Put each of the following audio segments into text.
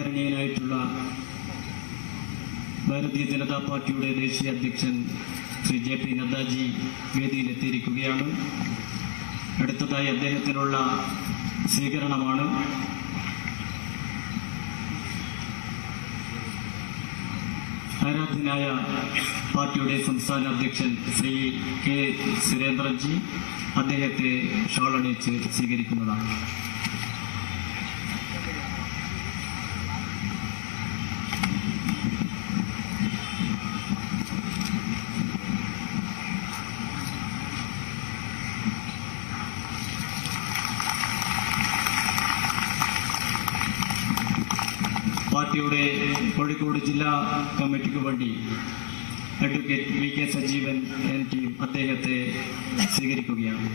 ആദരണീയനായിട്ടുള്ള ഭാരതീയ ജനതാ പാർട്ടിയുടെ ദേശീയ അധ്യക്ഷൻ ശ്രീ JP നദ്ദാജി വേദിയിലെത്തിയിരിക്കുകയാണ്. അടുത്തതായി അദ്ദേഹത്തിനുള്ള സ്വീകരണമാണ്. ആരാധ്യനായ പാർട്ടിയുടെ സംസ്ഥാന അധ്യക്ഷൻ ശ്രീ K സുരേന്ദ്രൻജി അദ്ദേഹത്തെ ഷോളണിച്ച് സ്വീകരിക്കുന്നതാണ്. പാർട്ടിയുടെ കോഴിക്കോട് ജില്ലാ കമ്മിറ്റിക്ക് വേണ്ടി അഡ്വക്കേറ്റ് VK സജീവൻ MP അദ്ദേഹത്തെ സ്വീകരിക്കുകയാണ്.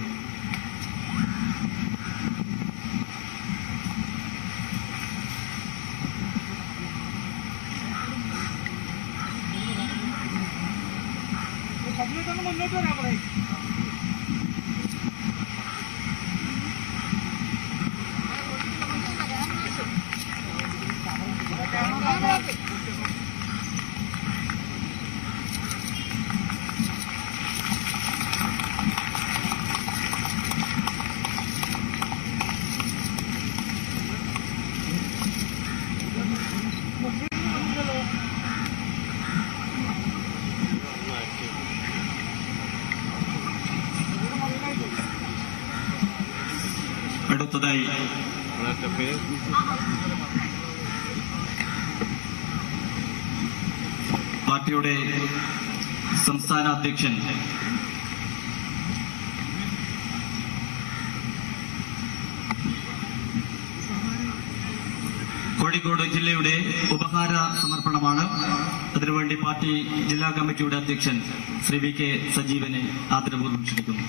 അടുത്തതായി പാർട്ടിയുടെ സംസ്ഥാന അധ്യക്ഷൻ കോഴിക്കോട് ജില്ലയുടെ ഉപഹാര സമർപ്പണമാണ്. അതിനുവേണ്ടി പാർട്ടി ജില്ലാ കമ്മിറ്റിയുടെ അധ്യക്ഷൻ ശ്രീ VK സജീവനെ ആദരപൂർവ്വം ക്ഷണിക്കുന്നു.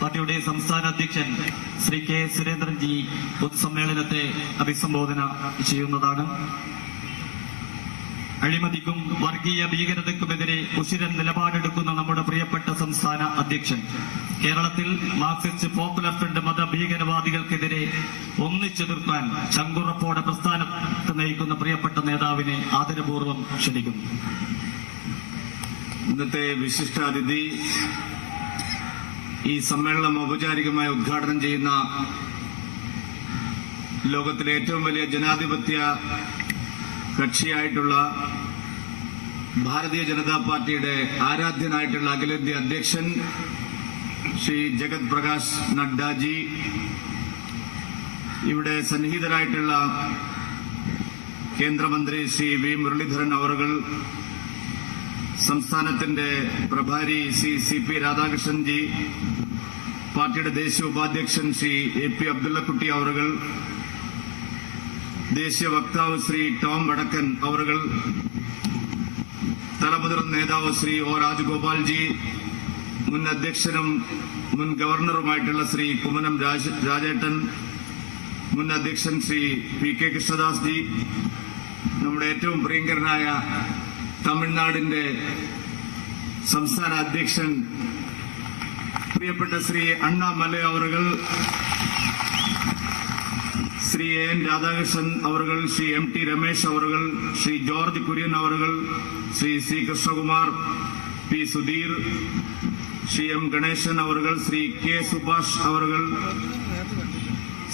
പാർട്ടിയുടെ സംസ്ഥാന അധ്യക്ഷൻ ശ്രീ K സുരേന്ദ്രൻജി പൊതുസമ്മേളനത്തെ അഭിസംബോധന ചെയ്യുന്നതാണ്. അഴിമതിക്കും വർഗീയ ഭീകരതയ്ക്കുമെതിരെ ഉശിരൻ നിലപാടെടുക്കുന്ന നമ്മുടെ പ്രിയപ്പെട്ട സംസ്ഥാന അധ്യക്ഷൻ കേരളത്തിൽ മാർക്സിസ്റ്റ് പോപ്പുലർ ഫ്രണ്ട് മതഭീകരവാദികൾക്കെതിരെ ഒന്നിച്ചെതിർക്കാൻ ചങ്കുറപ്പോടെ പ്രസ്ഥാനത്തെ നയിക്കുന്ന പ്രിയപ്പെട്ട നേതാവിനെ ആദരപൂർവ്വം ക്ഷണിക്കുന്നു. ഇന്നത്തെ വിശിഷ്ടാതിഥി ഈ സമ്മേളനം ഔപചാരികമായി ഉദ്ഘാടനം ചെയ്യുന്ന ലോകത്തിലെ ഏറ്റവും വലിയ ജനാധിപത്യ കക്ഷിയായിട്ടുള്ള ഭാരതീയ ജനതാ പാർട്ടിയുടെ ആരാധ്യനായിട്ടുള്ള അഖിലേന്ത്യാ അധ്യക്ഷൻ ശ്രീ ജഗത് പ്രകാശ് നഡ്ഡാജി, ഇവിടെ സന്നിഹിതരായിട്ടുള്ള കേന്ദ്രമന്ത്രി ശ്രീ V മുരളീധരൻ അവറുകൾ, സംസ്ഥാനത്തിന്റെ പ്രഭാരി ശ്രീ CP രാധാകൃഷ്ണൻജി, പാർട്ടിയുടെ ദേശീയ ഉപാധ്യക്ഷൻ ശ്രീ AP അബ്ദുള്ളക്കുട്ടി അവറുകൾ, ദേശീയ വക്താവ് ശ്രീ ടോം വടക്കൻ അവറുകൾ, തലമുതിർന്ന നേതാവ് ശ്രീ O രാജഗോപാൽജി, മുൻ അധ്യക്ഷനും മുൻ ഗവർണറുമായിട്ടുള്ള ശ്രീ കുമ്മനം രാജേട്ടൻ, മുൻ അധ്യക്ഷൻ ശ്രീ PK കൃഷ്ണദാസ് ജി, നമ്മുടെ ഏറ്റവും പ്രിയങ്കരനായ തമിഴ്നാടിന്റെ സംസ്ഥാന അധ്യക്ഷൻ പ്രിയപ്പെട്ട ശ്രീ അണ്ണാമലൈ അവറുകൾ, ശ്രീ AN രാധാകൃഷ്ണൻ അവറുകൾ, ശ്രീ MT രമേശ് അവറുകൾ, ശ്രീ ജോർജ് കുര്യൻ അവറുകൾ, Shri C Krishnakumar, P Sudheer, Shri M Ganesan അവറുകൾ, ശ്രീ K സുഭാഷ് അവറുകൾ,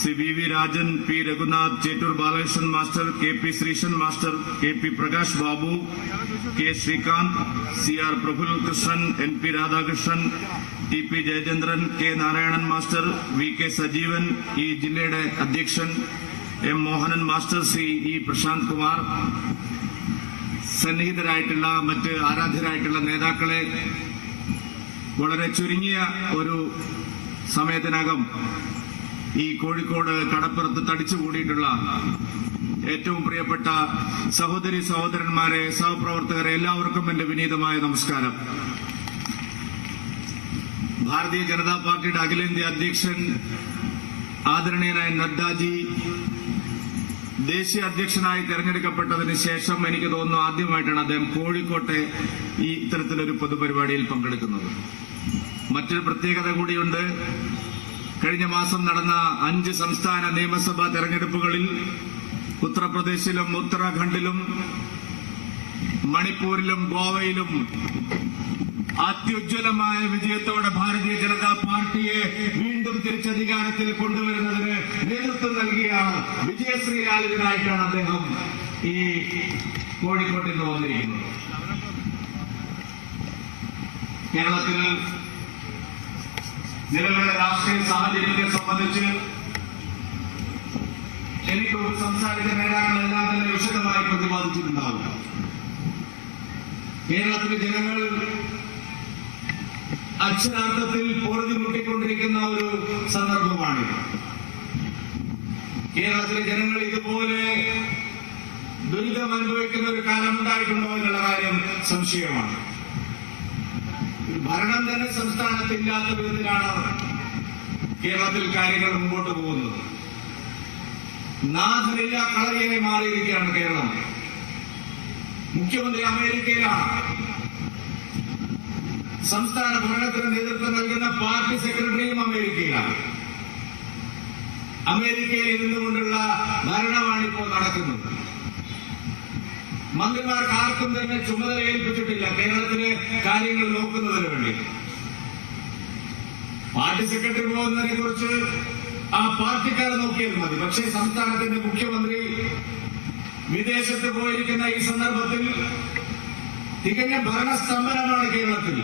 Shri VV Rajan, P Raghunath, Chettur Balakrishnan master, KP Sreesan master, KP Prakash Babu, K Srikanth, CR Praful Krishnan, NP Radhakrishnan, TP Jayachandran, K Narayanan master, VK Sajeevan, ഈ ജില്ലയുടെ അധ്യക്ഷൻ M Mohanan master, Shri E Prashanth Kumar, സന്നിഹിതരായിട്ടുള്ള മറ്റ് ആരാധ്യരായിട്ടുള്ള നേതാക്കളെ, വളരെ ചുരുങ്ങിയ ഒരു സമയത്തിനകം ഈ കോഴിക്കോട് കടപ്പുറത്ത് തടിച്ചുകൂടിയിട്ടുള്ള ഏറ്റവും പ്രിയപ്പെട്ട സഹോദരി സഹോദരന്മാരെ, സഹപ്രവർത്തകരെ, എല്ലാവർക്കും എന്റെ വിനീതമായ നമസ്കാരം. ഭാരതീയ ജനതാ പാർട്ടിയുടെ അഖിലേന്ത്യാ അധ്യക്ഷൻ ആദരണീയനായ നദ്ദാജി ദേശീയ അധ്യക്ഷനായി തെരഞ്ഞെടുക്കപ്പെട്ടതിന് ശേഷം എനിക്ക് തോന്നുന്നു ആദ്യമായിട്ടാണ് അദ്ദേഹം കോഴിക്കോട്ടെ ഈ ഇത്തരത്തിലൊരു പൊതുപരിപാടിയിൽ പങ്കെടുക്കുന്നത്. മറ്റൊരു പ്രത്യേകത കൂടിയുണ്ട്. കഴിഞ്ഞ മാസം നടന്ന 5 സംസ്ഥാന നിയമസഭാ തെരഞ്ഞെടുപ്പുകളിൽ ഉത്തർപ്രദേശിലും ഉത്തരാഖണ്ഡിലും മണിപ്പൂരിലും ഗോവയിലും അത്യുജ്വലമായ വിജയത്തോടെ ഭാരതീയ ജനതാ പാർട്ടിയെ വീണ്ടും തിരിച്ചധികാരത്തിൽ കൊണ്ടുവരുന്നതിന് നേതൃത്വം നൽകിയ വിജയശ്രീലാളിതനായിട്ടാണ് അദ്ദേഹം ഈ കോഴിക്കോട്ടിൽ നിന്ന് വന്നിരിക്കുന്നത്. കേരളത്തിൽ നിലവിലെ രാഷ്ട്രീയ സാഹചര്യത്തെ സംബന്ധിച്ച് എനിക്ക് സംസാരിച്ച നേതാക്കളെല്ലാം തന്നെ വിശദമായി പ്രതിപാദിച്ചിട്ടുണ്ടാവും. കേരളത്തിലെ ജനങ്ങൾ അക്ഷരാർത്ഥത്തിൽ പൊറുതിമുട്ടിക്കൊണ്ടിരിക്കുന്ന ഒരു സന്ദർഭമാണിത്. കേരളത്തിലെ ജനങ്ങൾ ഇതുപോലെ ദുരിതം അനുഭവിക്കുന്ന ഒരു കാലം ഉണ്ടായിട്ടുണ്ടോ എന്നുള്ള കാര്യം സംശയമാണ്. ഭരണം തന്നെ സംസ്ഥാനത്തില്ലാത്ത വിധത്തിലാണ് കേരളത്തിൽ കാര്യങ്ങൾ മുമ്പോട്ട് പോകുന്നത്. നാഥനില്ല കളരിയായി മാറിയിരിക്കുകയാണ് കേരളം. മുഖ്യമന്ത്രി അമേരിക്കയിലാണ്. സംസ്ഥാന ഭരണത്തിന് നേതൃത്വം നൽകുന്ന പാർട്ടി സെക്രട്ടറിയും അമേരിക്കയിലാണ്. അമേരിക്കയിൽ ഇരുന്നുകൊണ്ടുള്ള ഭരണമാണിപ്പോൾ നടക്കുന്നത്. മന്ത്രിമാർക്ക് ആർക്കും തന്നെ ചുമതല ഏൽപ്പിച്ചിട്ടില്ല കേരളത്തിലെ കാര്യങ്ങൾ നോക്കുന്നതിന് വേണ്ടി. പാർട്ടി സെക്രട്ടറി പോകുന്നതിനെ കുറിച്ച് ആ പാർട്ടിക്കാർ നോക്കിയാൽ മതി. പക്ഷേ സംസ്ഥാനത്തിന്റെ മുഖ്യമന്ത്രി വിദേശത്ത് പോയിരിക്കുന്ന ഈ സന്ദർഭത്തിൽ തികഞ്ഞ ഭരണസ്തംഭനമാണ് കേരളത്തിൽ.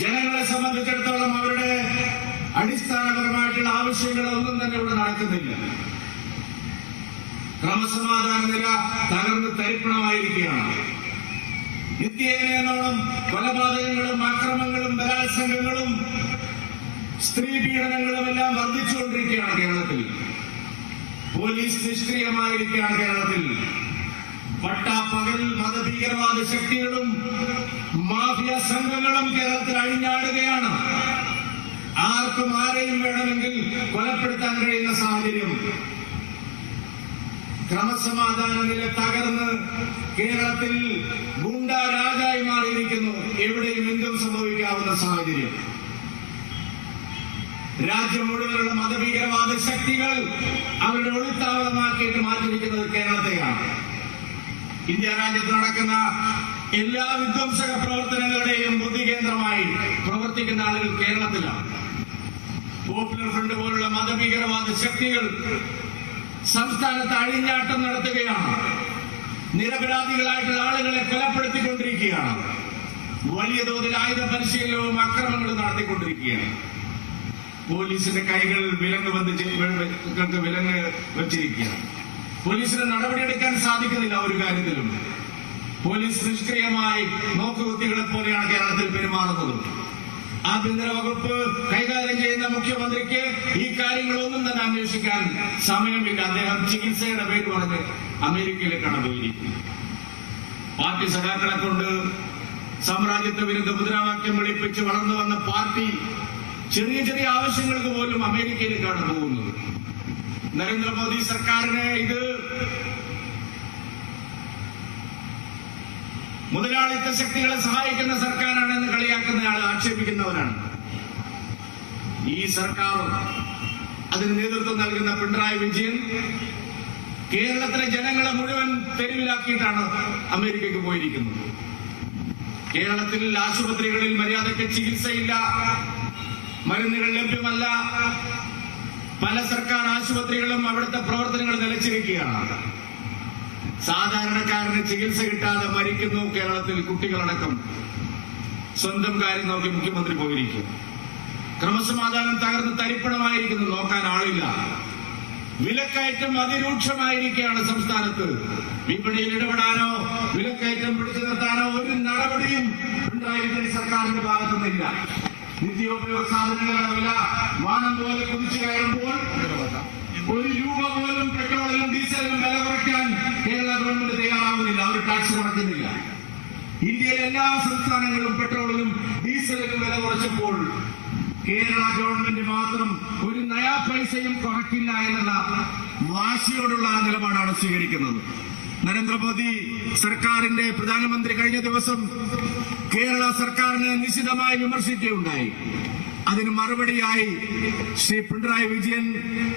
ജനങ്ങളെ സംബന്ധിച്ചിടത്തോളം അവരുടെ അടിസ്ഥാനപരമായിട്ടുള്ള ആവശ്യങ്ങളൊന്നും തന്നെ ഇവിടെ നടക്കുന്നില്ല. ക്രമസമാധാന നില തകർന്ന് തരിപ്പണമായിരിക്കുകയാണ്. നിത്യേനയോളം കൊലപാതകങ്ങളും അക്രമങ്ങളും ബലാത്സംഗങ്ങളും സ്ത്രീ പീഡനങ്ങളും എല്ലാം വർദ്ധിച്ചുകൊണ്ടിരിക്കുകയാണ് കേരളത്തിൽ. പോലീസ് നിഷ്ക്രിയമായിരിക്കുകയാണ് കേരളത്തിൽ. പട്ടാപ്പകൽ മതഭീകരവാദ ശക്തികളും മാഫിയ സംഘങ്ങളും കേരളത്തിൽ അഴിഞ്ഞാടുകയാണ്. ആർക്കും ആരെയും വേണമെങ്കിൽ കൊലപ്പെടുത്താൻ കഴിയുന്ന സാഹചര്യം. ക്രമസമാധാന നില തകർന്ന് കേരളത്തിൽ ഗുണ്ടാ രാജായി മാറിയിരിക്കുന്നു. എവിടെയും എന്തും സംഭവിക്കാവുന്ന സാഹചര്യം. രാജ്യം മുഴുവനുള്ള മതഭീകരവാദ ശക്തികൾ അവരുടെ ഒളിത്താവളമാക്കിയിട്ട് മാറ്റിയിരിക്കുന്നത് കേരളത്തെയാണ്. ഇന്ത്യ രാജ്യത്ത് നടക്കുന്ന എല്ലാ വിധ്വംസക പ്രവർത്തനങ്ങളുടെയും ബുദ്ധികേന്ദ്രമായി പ്രവർത്തിക്കുന്ന ആളുകൾ കേരളത്തിലാണ്. പോപ്പുലർ ഫ്രണ്ട് പോലുള്ള മതഭീകരവാദ ശക്തികൾ സംസ്ഥാനത്ത് അഴിഞ്ഞാട്ടം നടത്തുകയാണ്. നിരപരാധികളായിട്ടുള്ള ആളുകളെ കൊലപ്പെടുത്തിക്കൊണ്ടിരിക്കുകയാണ്. വലിയ തോതിൽ ആയുധ പരിശീലനവും അക്രമങ്ങളും നടത്തിക്കൊണ്ടിരിക്കുകയാണ്. പോലീസിന്റെ കൈകൾ വിലങ്ങ് വെച്ചിരിക്കുകയാണ്. പോലീസിന് നടപടിയെടുക്കാൻ സാധിക്കുന്നില്ല ഒരു കാര്യത്തിലും. പോലീസ് നിഷ്ക്രിയമായി നോക്കുകുത്തികളെ പോലെയാണ് കേരളത്തിൽ പെരുമാറുന്നത്. ആഭ്യന്തര വകുപ്പ് കൈകാര്യം ചെയ്യുന്ന മുഖ്യമന്ത്രിക്ക് ഈ കാര്യങ്ങളൊന്നും തന്നെ അന്വേഷിക്കാൻ സമയമില്ല. അദ്ദേഹം ചികിത്സയുടെ പേര് പറഞ്ഞ് അമേരിക്കയിലേക്കാണ് പോയിരിക്കുന്നത്. പാർട്ടി സഖാക്കളെ കൊണ്ട് സാമ്രാജ്യത്വ വിരുദ്ധ മുദ്രാവാക്യം വിളിപ്പിച്ച് വളർന്നു വന്ന പാർട്ടി ചെറിയ ചെറിയ ആവശ്യങ്ങൾക്ക് പോലും അമേരിക്കയിലേക്കാണ് പോകുന്നത്. നരേന്ദ്രമോദി സർക്കാരിനെ ഇത് മുതലാളിത്ത ശക്തികളെ സഹായിക്കുന്ന സർക്കാരാണെന്ന് കളിയാക്കുന്നയാൾ ആക്ഷേപിക്കുന്നവരാണ്. ഈ സർക്കാർ അതിന് നേതൃത്വം നൽകുന്ന പിണറായി വിജയൻ കേരളത്തിലെ ജനങ്ങളെ മുഴുവൻ തെരുവിലാക്കിയിട്ടാണ് അമേരിക്കയ്ക്ക് പോയിരിക്കുന്നത്. കേരളത്തിൽ ആശുപത്രികളിൽ മര്യാദയ്ക്ക് ചികിത്സയില്ല, മരുന്നുകൾ ലഭ്യമല്ല. പല സർക്കാർ ആശുപത്രികളും അവിടുത്തെ പ്രവർത്തനങ്ങൾ നിലച്ചിരിക്കുകയാണ്. സാധാരണക്കാരന് ചികിത്സ കിട്ടാതെ മരിക്കുന്നു കേരളത്തിൽ കുട്ടികളടക്കം. സ്വന്തം കാര്യം നോക്കി മുഖ്യമന്ത്രി പോയിരിക്കും. ക്രമസമാധാനം തകർന്ന് തരിപ്പണമായിരിക്കുന്നു, നോക്കാൻ ആളില്ല. വിലക്കയറ്റം അതിരൂക്ഷമായിരിക്കുകയാണ് സംസ്ഥാനത്ത്. വിപണിയിൽ ഇടപെടാനോ വിലക്കയറ്റം പിടിച്ചു നിർത്താനോ ഒരു നടപടിയും പിണറായി വിജയൻ സർക്കാരിന്റെ ഭാഗത്തുനിന്നില്ല. നിത്യോപയോഗ സാധനങ്ങളുടെ വില വാനം പോലെ കുതിച്ചു കയറുമ്പോൾ ഒരു രൂപ പോലും പെട്രോളിലും ഡീസലിലും വില കുറയ്ക്കാൻ കേരള ഗവൺമെന്റ് തയ്യാറാവുന്നില്ല. അവർ ടാക്സ് കുറയ്ക്കുന്നില്ല. ഇന്ത്യയിലെ എല്ലാ സംസ്ഥാനങ്ങളും പെട്രോളിലും ഡീസലിലും വില കുറച്ചപ്പോൾ കേരള ഗവൺമെന്റ് മാത്രം ഒരു നയാ പൈസയും കുറയ്ക്കില്ല എന്നുള്ള വാശിയോടുള്ള നിലപാടാണ് സ്വീകരിക്കുന്നത്. നരേന്ദ്രമോദി സർക്കാരിന്റെ പ്രധാനമന്ത്രി കഴിഞ്ഞ ദിവസം കേരള സർക്കാരിനെ നിശിതമായി വിമർശിക്കുകയുണ്ടായി. അതിന് മറുപടിയായി ശ്രീ പിണറായി വിജയൻ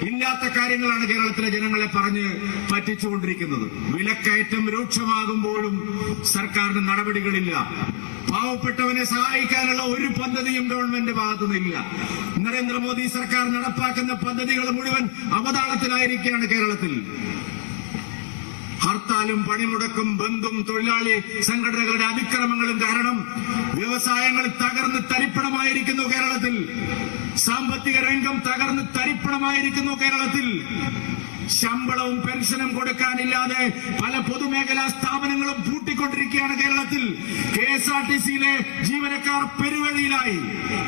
ഇല്ലാത്ത കാര്യങ്ങളാണ് കേരളത്തിലെ ജനങ്ങളെ പറഞ്ഞ് പറ്റിച്ചുകൊണ്ടിരിക്കുന്നത്. വിലക്കയറ്റം രൂക്ഷമാകുമ്പോഴും സർക്കാരിന് നടപടികളില്ല. പാവപ്പെട്ടവനെ സഹായിക്കാനുള്ള ഒരു പദ്ധതിയും ഗവൺമെന്റ് ഭാഗത്തുനിന്നില്ല. നരേന്ദ്രമോദി സർക്കാർ നടപ്പാക്കുന്ന പദ്ധതികൾ മുഴുവൻ അവതാളത്തിലായിരിക്കുകയാണ് കേരളത്തിൽ. ഹർത്താലും പണിമുടക്കും ബന്ധും തൊഴിലാളി സംഘടനകളുടെ അതിക്രമങ്ങളും കാരണം വ്യവസായങ്ങൾ തകർന്ന് തരിപ്പണമായിരിക്കുന്നു കേരളത്തിൽ. സാമ്പത്തിക രംഗം തകർന്ന് തരിപ്പണമായിരിക്കുന്നു കേരളത്തിൽ. ശമ്പളവും പെൻഷനും കൊടുക്കാനില്ലാതെ പല പൊതുമേഖലാ സ്ഥാപനങ്ങളും പൂട്ടിക്കൊണ്ടിരിക്കുകയാണ് കേരളത്തിൽ. KSRTCയിലെ ജീവനക്കാർ പെരുവഴിയിലായി.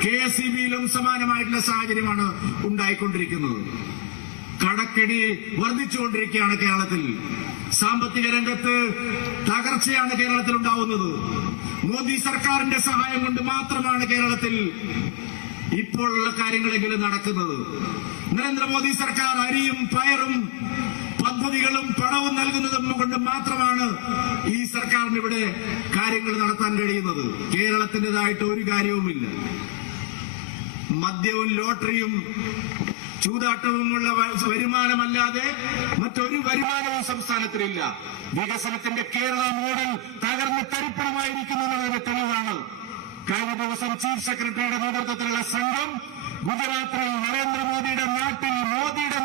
KSEBയിലും സമാനമായിട്ടുള്ള സാഹചര്യമാണ് ഉണ്ടായിക്കൊണ്ടിരിക്കുന്നത്. കടക്കെടി വർദ്ധിച്ചുകൊണ്ടിരിക്കുകയാണ് കേരളത്തിൽ. സാമ്പത്തിക രംഗത്ത് തകർച്ചയാണ് കേരളത്തിൽ ഉണ്ടാവുന്നത്. മോദി സർക്കാരിന്റെ സഹായം കൊണ്ട് മാത്രമാണ് കേരളത്തിൽ ഇപ്പോഴുള്ള കാര്യങ്ങളെങ്കിലും നടക്കുന്നത്. നരേന്ദ്രമോദി സർക്കാർ അരിയും പയറും പദ്ധതികളും പണവും നൽകുന്നതും കൊണ്ട് മാത്രമാണ് ഈ സർക്കാരിന് ഇവിടെ കാര്യങ്ങൾ നടത്താൻ കഴിയുന്നത്. കേരളത്തിൻ്റെതായിട്ട് ഒരു കാര്യവുമില്ല. മദ്യവും ലോട്ടറിയും ചൂതാട്ടവുമുള്ള വരുമാനമല്ലാതെ മറ്റൊരു വരുമാനവും സംസ്ഥാനത്തിനില്ല. വികസനത്തിന്റെ കേരള മോഡൽ തകർന്ന് തരിപ്പണമായിരിക്കുന്നു എന്നതിന്റെ തെളിവാണ്. കഴിഞ്ഞ ദിവസം ചീഫ് സെക്രട്ടറിയുടെ നേതൃത്വത്തിലുള്ള സംഘം ഗുജറാത്തിൽ നരേന്ദ്രമോദിയുടെ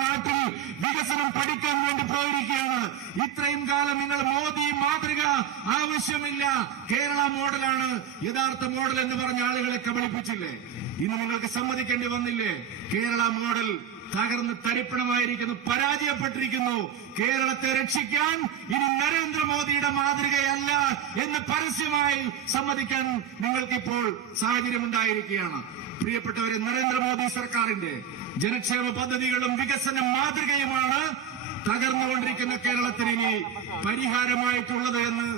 നാട്ടിൽ വികസനം പഠിക്കാൻ വേണ്ടി പോയിരിക്കുകയാണ്. ഇത്രയും കാലം നിങ്ങൾ മോദി മാതൃക ആവശ്യമില്ല, കേരള മോഡലാണ് യഥാർത്ഥ മോഡൽ എന്ന് പറഞ്ഞ ആളുകളെ കബളിപ്പിച്ചില്ലേ? ഇന്ന് നിങ്ങൾക്ക് സമ്മതിക്കേണ്ടി വന്നില്ലേ? കേരള മോഡൽ തകർന്ന് തരിപ്പണമായിരിക്കുന്നു, പരാജയപ്പെട്ടിരിക്കുന്നു. കേരളത്തെ രക്ഷിക്കാൻ ഇനി നരേന്ദ്രമോദിയുടെ മാതൃകയല്ല എന്ന് പരസ്യമായി സമ്മതിക്കാൻ നിങ്ങൾക്കിപ്പോൾ സാഹചര്യമുണ്ടായിരിക്കുകയാണ്. പ്രിയപ്പെട്ടവരെ, നരേന്ദ്രമോദി സർക്കാരിന്റെ ജനക്ഷേമ പദ്ധതികളും വികസന മാതൃകയുമാണ് തകർന്നുകൊണ്ടിരിക്കുന്ന കേരളത്തിന് ഇനി പരിഹാരമായിട്ടുള്ളത് എന്ന്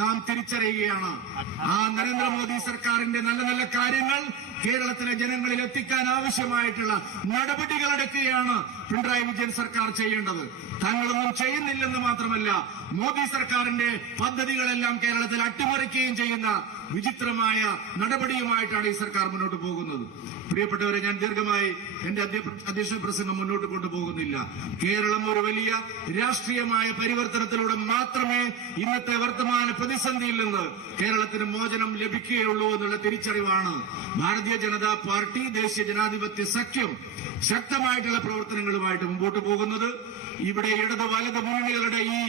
നാം തിരിച്ചറിയുകയാണ്. ആ നരേന്ദ്രമോദി സർക്കാരിന്റെ നല്ല നല്ല കാര്യങ്ങൾ കേരളത്തിലെ ജനങ്ങളിൽ എത്തിക്കാൻ ആവശ്യമായിട്ടുള്ള നടപടികളെടുക്കുകയാണ് പിണറായി വിജയൻ സർക്കാർ ചെയ്യേണ്ടത്. തങ്ങളൊന്നും ചെയ്യുന്നില്ലെന്ന് മാത്രമല്ല, മോദി സർക്കാരിന്റെ പദ്ധതികളെല്ലാം കേരളത്തിൽ അട്ടിമറിക്കുകയും ചെയ്യുന്ന വിചിത്രമായ നടപടിയുമായിട്ടാണ് ഈ സർക്കാർ മുന്നോട്ട് പോകുന്നത്. പ്രിയപ്പെട്ടവരെ, ഞാൻ ദീർഘമായി എന്റെ അധ്യക്ഷ പ്രസംഗം മുന്നോട്ട് കൊണ്ടുപോകുന്നില്ല. കേരളം ഒരു വലിയ രാഷ്ട്രീയമായ പരിവർത്തനത്തിലൂടെ മാത്രമേ ഇന്നത്തെ വർത്തമാന പ്രതിസന്ധിയിൽ നിന്ന് കേരളത്തിന് മോചനം ലഭിക്കുകയുള്ളൂ എന്നുള്ള തിരിച്ചറിവാണ് ഭാരതീയ ജനതാ പാർട്ടി ദേശീയ ജനാധിപത്യ സഖ്യം ശക്തമായിട്ടുള്ള പ്രവർത്തനങ്ങളുമായിട്ട് മുമ്പോട്ട് പോകുന്നത്. ഇവിടെ ഇടത് വലത് മുന്നണികളുടെ ഈ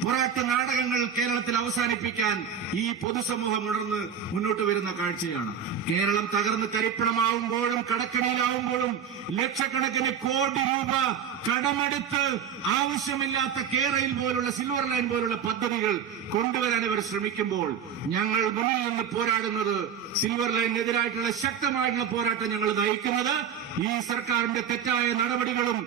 പോരാട്ട നാടകങ്ങൾ കേരളത്തിൽ അവസാനിപ്പിക്കാൻ ഈ പൊതുസമൂഹം ഉണർന്ന് മുന്നോട്ട് വരുന്ന കാഴ്ചയാണ്. കേരളം തകർന്ന് തരിപ്പണമാവുമ്പോഴും കടക്കണിയിലാവുമ്പോഴും ലക്ഷക്കണക്കിന് കോടി രൂപ കടമെടുത്ത് ആവശ്യമില്ലാത്ത കേരയിൽ പോലുള്ള സിൽവർ ലൈൻ പോലുള്ള പദ്ധതികൾ കൊണ്ടുവരാൻ ഇവർ ശ്രമിക്കുമ്പോൾ ഞങ്ങൾ മുന്നിൽ നിന്ന് പോരാടുന്നത് സിൽവർ ലൈനിനെതിരായിട്ടുള്ള ശക്തമായിട്ടുള്ള പോരാട്ടം ഞങ്ങൾ നയിക്കുന്നത് ഈ സർക്കാരിന്റെ തെറ്റായ നടപടികളും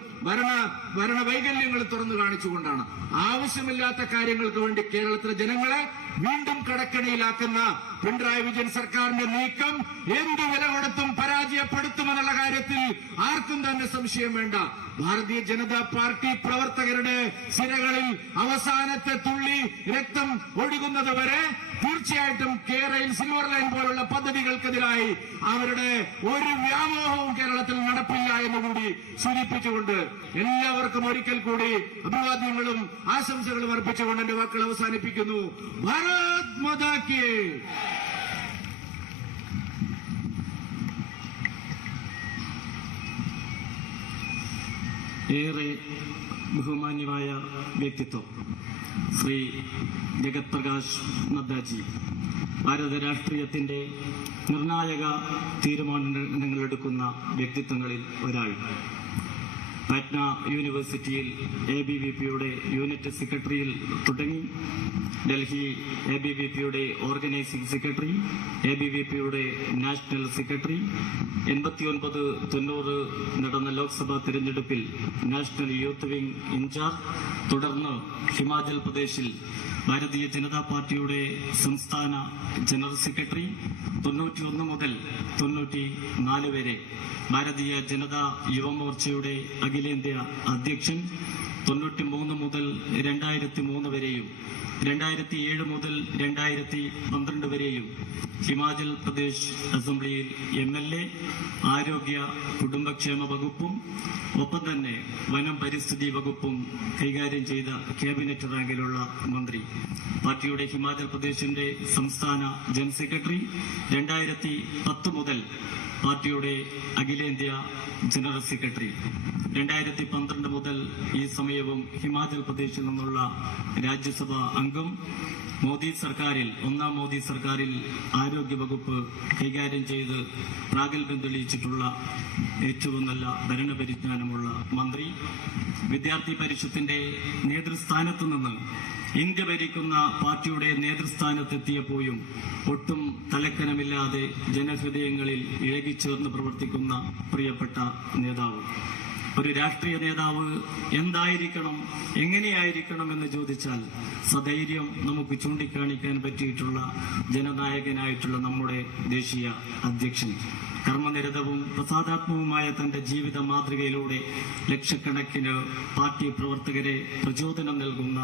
ഭരണവൈകല്യങ്ങളും തുറന്നു കാണിച്ചുകൊണ്ടാണ്. ആവശ്യമില്ലാത്ത കാര്യങ്ങൾക്ക് വേണ്ടി കേരളത്തിലെ ജനങ്ങളെ വീണ്ടും കടക്കണിയിലാക്കുന്ന പിണറായി വിജയൻ സർക്കാരിന്റെ നീക്കം എന്ത് വില കൊടുത്തും പരാജയപ്പെടുത്തുമെന്നുള്ള കാര്യത്തിൽ ആർക്കും തന്നെ സംശയം വേണ്ട. ഭാരതീയ ജനതാ പാർട്ടി പ്രവർത്തകരുടെ സിരകളിൽ അവസാനത്തെ തുള്ളി രക്തം ഒഴുകുന്നത് വരെ തീർച്ചയായിട്ടും കേരളയിൽ സിൽവർ ലൈൻ പോലുള്ള പദ്ധതികൾക്കെതിരായി അവരുടെ ഒരു വ്യാമോഹവും കേരളത്തിൽ നടപ്പില്ല എന്നുകൂടി സൂചിപ്പിച്ചുകൊണ്ട് എല്ലാവർക്കും ഒരിക്കൽ കൂടി അഭിവാദ്യങ്ങളും ആശംസകളും അർപ്പിച്ചുകൊണ്ട് എന്റെ വാക്കുകൾ അവസാനിപ്പിക്കുന്നു. ഭാരത് മാതാ കി. ഏറെ ബഹുമാന്യമായ വ്യക്തിത്വം ശ്രീ ജഗത് പ്രകാശ് നദ്ദാജി ഭാരത രാഷ്ട്രീയത്തിന്റെ നിർണായക തീരുമാനങ്ങളെടുക്കുന്ന വ്യക്തിത്വങ്ങളിൽ ഒരാൾ. പാറ്റ്ന യൂണിവേഴ്സിറ്റിയിൽ ABVPയുടെ യൂണിറ്റ് സെക്രട്ടറിയിൽ തുടങ്ങി ഡൽഹി ABVPയുടെ ഓർഗനൈസിംഗ് സെക്രട്ടറി, ABVPയുടെ നാഷണൽ സെക്രട്ടറി, 89-90 നടന്ന ലോക്സഭാ തെരഞ്ഞെടുപ്പിൽ നാഷണൽ യൂത്ത് വിംഗ് ഇൻചാർജ്, തുടർന്ന് ഹിമാചൽ പ്രദേശിൽ ഭാരതീയ ജനതാ പാർട്ടിയുടെ സംസ്ഥാന ജനറൽ സെക്രട്ടറി, 91 മുതൽ 94 വരെ ഭാരതീയ ജനതാ യുവമോർച്ചയുടെ അഖിലേന്ത്യാ അധ്യക്ഷൻ, 93 മുതൽ 2003 വരെയും 2007 മുതൽ 2012 വരെയും ഹിമാചൽ പ്രദേശ് അസംബ്ലിയിൽ MLA, ആരോഗ്യ കുടുംബക്ഷേമ വകുപ്പും ഒപ്പം തന്നെ വനം പരിസ്ഥിതി വകുപ്പും കൈകാര്യം ചെയ്ത ക്യാബിനറ്റ് റാങ്കിലുള്ള മന്ത്രി. പാർട്ടിയുടെ ഹിമാചൽ പ്രദേശിന്റെ സംസ്ഥാന ജനറൽ സെക്രട്ടറി. 2010 മുതൽ പാർട്ടിയുടെ അഖിലേന്ത്യാ ജനറൽ സെക്രട്ടറി. 2012 മുതൽ ഈ സമയവും ഹിമാചൽ പ്രദേശിൽ നിന്നുള്ള രാജ്യസഭാ അംഗം. മോദി സർക്കാരിൽ, ഒന്നാം മോദി സർക്കാരിൽ ആരോഗ്യവകുപ്പ് കൈകാര്യം ചെയ്ത് പ്രാഗൽഭ്യം തെളിയിച്ചിട്ടുള്ള ഏറ്റവും നല്ല ഭരണപരിജ്ഞാനമുള്ള മന്ത്രി. വിദ്യാർത്ഥി പരിഷത്തിന്റെ നേതൃസ്ഥാനത്ത് നിന്ന് ഇന്ത്യ ഭരിക്കുന്ന പാർട്ടിയുടെ നേതൃസ്ഥാനത്തെത്തിയപ്പോഴും ഒട്ടും തലക്കനമില്ലാതെ ജനഹൃദയങ്ങളിൽ ഇഴകിച്ചേർന്ന് പ്രവർത്തിക്കുന്ന പ്രിയപ്പെട്ട നേതാവ്. ഒരു രാഷ്ട്രീയ നേതാവ് എന്തായിരിക്കണം, എങ്ങനെയായിരിക്കണം എന്ന് ചോദിച്ചാൽ സധൈര്യം നമുക്ക് ചൂണ്ടിക്കാണിക്കാൻ പറ്റിയിട്ടുള്ള ജനനായകനായിട്ടുള്ള നമ്മുടെ ദേശീയ അധ്യക്ഷൻ. കർമ്മനിരതവും പ്രസാദാത്മകവുമായ തന്റെ ജീവിത മാതൃകയിലൂടെ ലക്ഷക്കണക്കിന് പാർട്ടി പ്രവർത്തകരെ പ്രചോദനം നൽകുന്ന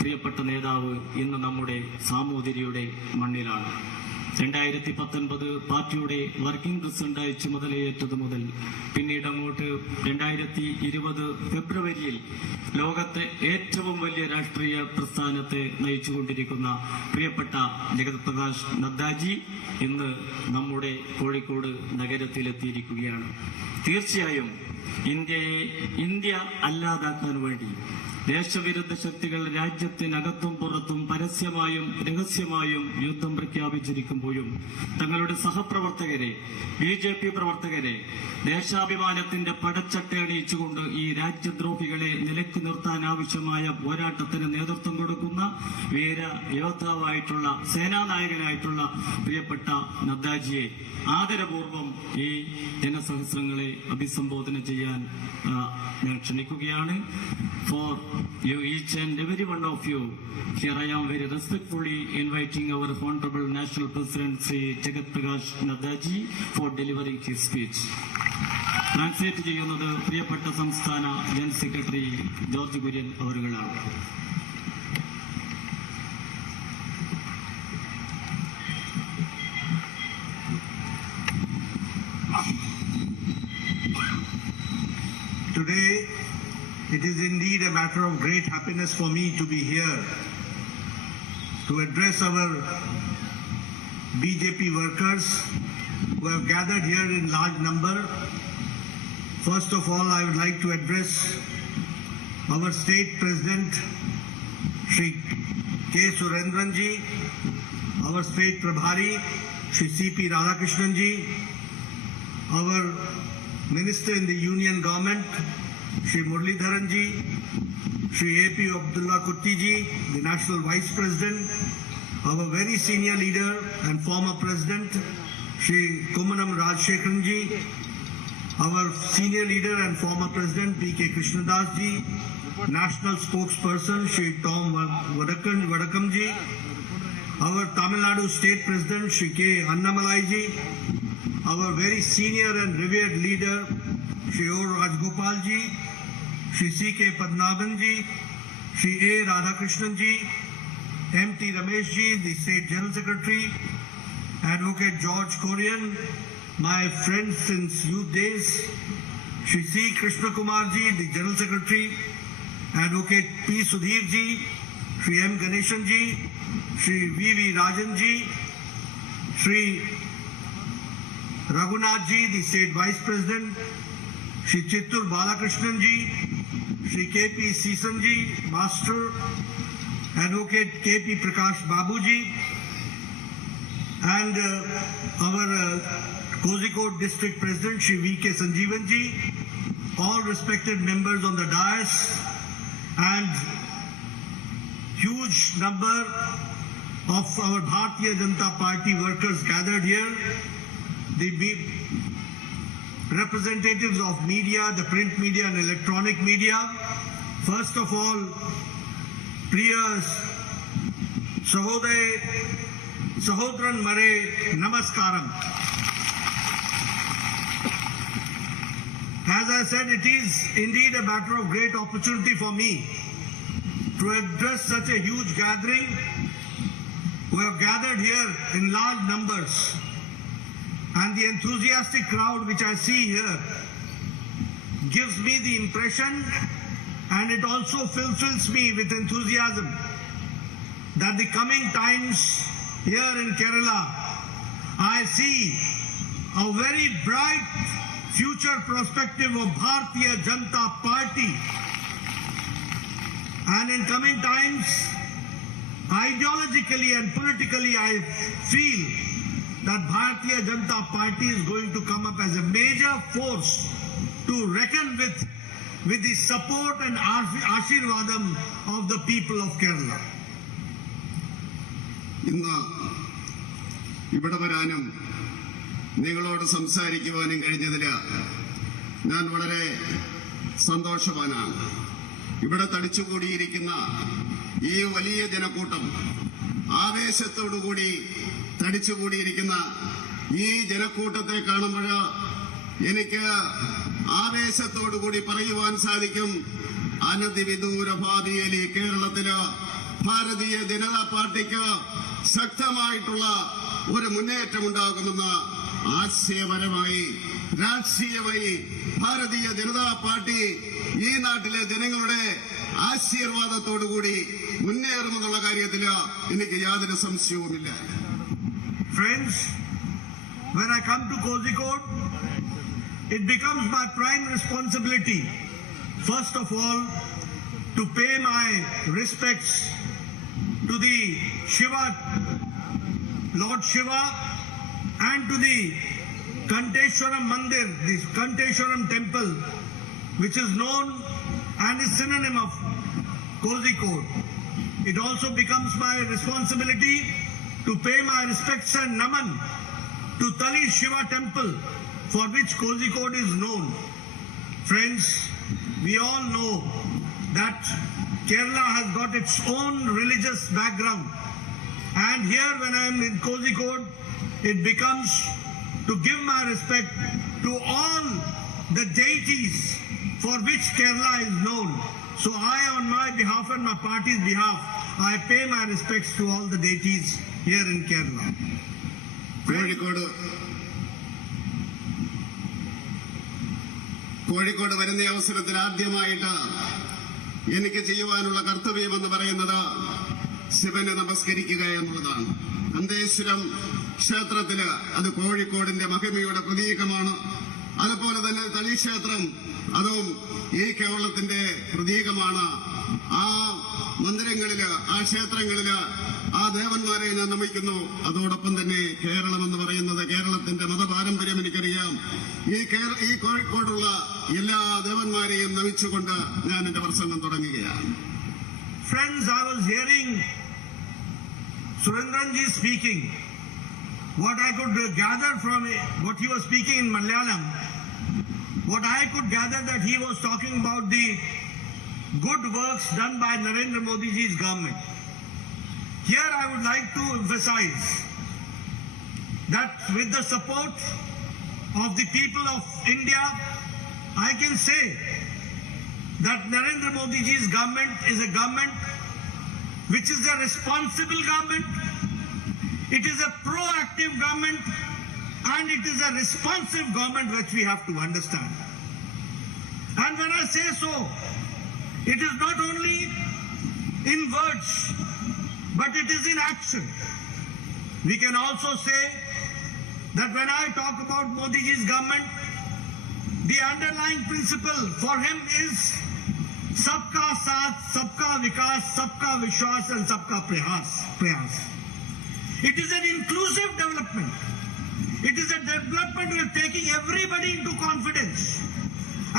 പ്രിയപ്പെട്ട നേതാവ് ഇന്ന് നമ്മുടെ സാമൂതിരിയുടെ മണ്ണിലാണ്. 2019 പാർട്ടിയുടെ വർക്കിംഗ് പ്രസിഡന്റായി ചുമതലയേറ്റതു മുതൽ പിന്നീട് അങ്ങോട്ട് 2020 ഫെബ്രുവരിയിൽ ലോകത്തെ ഏറ്റവും വലിയ രാഷ്ട്രീയ പ്രസ്ഥാനത്തെ നയിച്ചുകൊണ്ടിരിക്കുന്ന പ്രിയപ്പെട്ട ജഗത് പ്രകാശ് നദ്ദാജി ഇന്ന് നമ്മുടെ കോഴിക്കോട് നഗരത്തിലെത്തിയിരിക്കുകയാണ്. തീർച്ചയായും ഇന്ത്യ അല്ലാതാക്കാൻ വേണ്ടി ദേശവിരുദ്ധ ശക്തികൾ രാജ്യത്തിനകത്തും പുറത്തും പരസ്യമായും രഹസ്യമായും യുദ്ധം പ്രഖ്യാപിച്ചിരിക്കുമ്പോഴും തങ്ങളുടെ സഹപ്രവർത്തകരെ, BJP പ്രവർത്തകരെ ദേശാഭിമാനത്തിന്റെ പടച്ചട്ടയണിയിച്ചുകൊണ്ട് ഈ രാജ്യദ്രോഹികളെ നിലയ്ക്ക് നിർത്താൻ ആവശ്യമായ പോരാട്ടത്തിന് നേതൃത്വം കൊടുക്കുന്ന വീര യോദ്ധാവായിട്ടുള്ള സേനാനായകനായിട്ടുള്ള പ്രിയപ്പെട്ട നദ്ദാജിയെ ആദരപൂർവം ഈ ജനസഹസ്രങ്ങളെ അഭിസംബോധന ചെയ്യാൻ ഞാൻ ക്ഷണിക്കുകയാണ്. For you each and every one of you, here I am very respectfully inviting our Honorable National President Shri Jagat Prakash Naddaji for delivering his speech. Translate ചെയ്യുന്നത് പ്രിയപ്പെട്ട സംസ്ഥാന ജനറൽ സെക്രട്ടറി ജോർജ് കുര്യൻ അവരുകളാണ്. Today, it is indeed a matter of great happiness for me to be here to address our BJP workers who have gathered here in large number. First of all, I would like to address our state president, Shri K. Surendranji, our state Prabhari, Shri C.P. Radhakrishnan-ji, our minister in the union government, Shri Muralidharan-ji, Shri A.P. Abdullah Kutti-ji, the National Vice President, our very senior leader and former President, Shri Kumanam Rajshekharan-ji, our senior leader and former President, P.K. Krishnadas-ji, National Spokesperson, Shri Tom Vadakam-ji, our Tamil Nadu State President, Shri K. Annamalai-ji, our very senior and revered leader, Shri O. Rajgopal-ji, Shri C.K. Padmanabhan-ji, Shri A. Radhakrishnan-ji, M.T. Ramesh-ji, the State General Secretary, Advocate George Korean, my friend since youth days, Shri C. Krishna Kumar-ji, the General Secretary, Advocate P. Sudhir-ji, Shri M. Ganeshan-ji, Shri V.V. Rajan-ji, Shri Raghunath-ji, the State Vice President, Shri Chittur Balakrishnan-ji, Shri K.P. Seesan-ji, Master, Advocate K.P. Prakash Babu-ji, and our Kozhikode District President, Shri V.K. Sanjeevan-ji, all respected members on the dais, and huge number of our Bharatiya Janata Party workers gathered here, the representatives of media, the print media and electronic media. First of all, Priya Sahodran Mare Namaskaram. As I said, it is indeed a matter of great opportunity for me to address such a huge gathering who have gathered here in large numbers, and the enthusiastic crowd which I see here gives me the impression, and it also fulfills me with enthusiasm, that the coming times here in Kerala, I see a very bright future perspective of Bharatiya Janata Party. And in coming times, ideologically and politically, I feel that Bharatiya Janata Party is going to come up as a major force to reckon with the support and Ashirvadam of the people of Kerala. ഇന്ന് ഇവിടെ വരാനും നിങ്ങളോട് സംസാരിക്കുവാനും കഴിഞ്ഞതിൽ ഞാൻ വളരെ സന്തോഷവാനാണ്. ഇവിടെ തടിച്ചുകൂടിയിരിക്കുന്ന ഈ വലിയ ജനക്കൂട്ടം, ആവേശത്തോടുകൂടി തടിച്ചുകൂടിയിരിക്കുന്ന ഈ ജനക്കൂട്ടത്തെ കാണുമ്പോൾ എനിക്ക് ആവേശത്തോടുകൂടി പറയുവാൻ സാധിക്കും, അനധിവിദൂര ഭാവിയിൽ ഈ കേരളത്തില് ഭാരതീയ ജനതാ പാർട്ടിക്ക് ശക്തമായിട്ടുള്ള ഒരു മുന്നേറ്റമുണ്ടാകുമെന്ന് ആശയപരമായി രാഷ്ട്രീയമായി ഭാരതീയ ജനതാ പാർട്ടി ഈ നാട്ടിലെ ജനങ്ങളുടെ ആശീർവാദത്തോടുകൂടി മുന്നേറുമെന്നുള്ള കാര്യത്തിൽ എനിക്ക് യാതൊരു സംശയവുമില്ല. Friends, when I come to Kozhikode, it becomes my prime responsibility, first of all, to pay my respects to the Shiva, Lord Shiva, and to the Kanteshwaram Mandir, the Kanteshwaram temple, which is known and is synonym of Kozhikode. It also becomes my responsibility to pay my respects and naman to Tali Shiva temple, for which Kozhikode is known. Friends, we all know that Kerala has got its own religious background, and here when I am in Kozhikode, it becomes to give my respect to all the deities for which Kerala is known. So I, on my behalf and my party's behalf, I pay my respects to all the deities here in Kerala. Kozhikode വരുന്ന അവസരത്തിൽ ആദ്യമായിട്ട് എനിക്ക് ചെയ്യുവാനുള്ള കർത്തവ്യം എന്ന് പറയുന്നത് ശിവനെ നമസ്കരിക്കുക എന്നുള്ളതാണ്. അന്തേശ്വരം ക്ഷേത്രത്തില് അത് കോഴിക്കോടിന്റെ മഹിമയുടെ പ്രതീകമാണ്. അതുപോലെ തന്നെ തളി ക്ഷേത്രം അതും ഈ കേരളത്തിന്റെ പ്രതീകമാണ്. ആ മന്ദിരങ്ങളില്, ആ ക്ഷേത്രങ്ങളില് ആ ദേവന്മാരെ ഞാൻ നമിക്കുന്നു. അതോടൊപ്പം തന്നെ കേരളം എന്ന് പറയുന്നത് കേരളത്തിന്റെ മതപാരമ്പര്യം എനിക്കറിയാം. ഈ കോഴിക്കോടുള്ള എല്ലാ ദേവന്മാരെയും നമിച്ചുകൊണ്ട് ഞാൻ എന്റെ പ്രസംഗം തുടങ്ങുകയാണ്. Friends, I was hearing Surendranji speaking. What I could gather from what he was speaking in Malayalam, what I could gather that he was talking about the good works done by Narendra Modi ji's government. Here I would like to emphasize that with the support of the people of India, I can say that Narendra Modi ji's government is a government which is a responsible government, it is a proactive government, and it is a responsive government, which we have to understand. And when I say so, it is not only in words, but it is in action. We can also say that when I talk about Modi ji's government, the underlying principle for him is Sabka Saath, Sabka Vikas, Sabka Vishwas and Sabka Prayas. It is an inclusive development. It is a development where taking everybody into confidence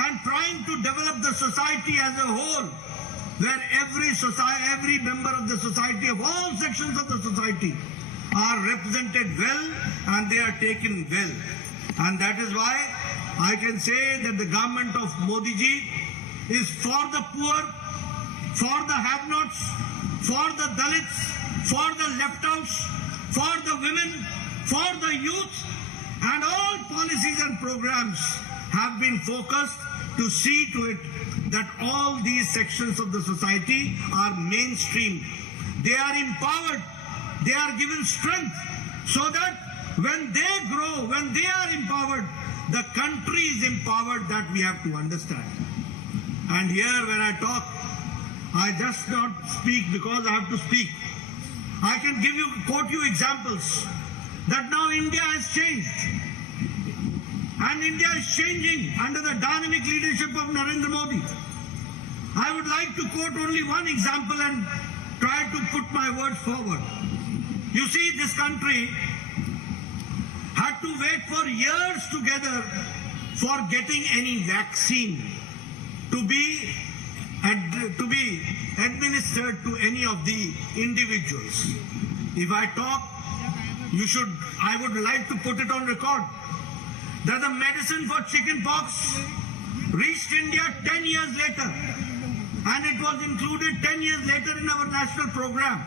and trying to develop the society as a whole, where every member of the society, of all sections of the society, are represented well and they are taken well. And that is why I can say that the government of Modi ji is for the poor, for the have-nots, for the Dalits, for the left-outs, for the women, for the youth, and all policies and programs have been focused to see to it that all these sections of the society are mainstreamed. They are empowered. They are given strength so that when they grow, when they are empowered, the country is empowered. That we have to understand. And here when I talk, I just not speak because I have to speak. I can quote you examples that now India has changed. And India is changing under the dynamic leadership of Narendra Modi. I would like to quote only one example and try to put my words forward. You see, this country had to wait for years together for getting any vaccine to be administered to any of the individuals. If I talk, I would like to put it on record that the medicine for chicken pox reached India 10 years later, and it was included 10 years later in our national program.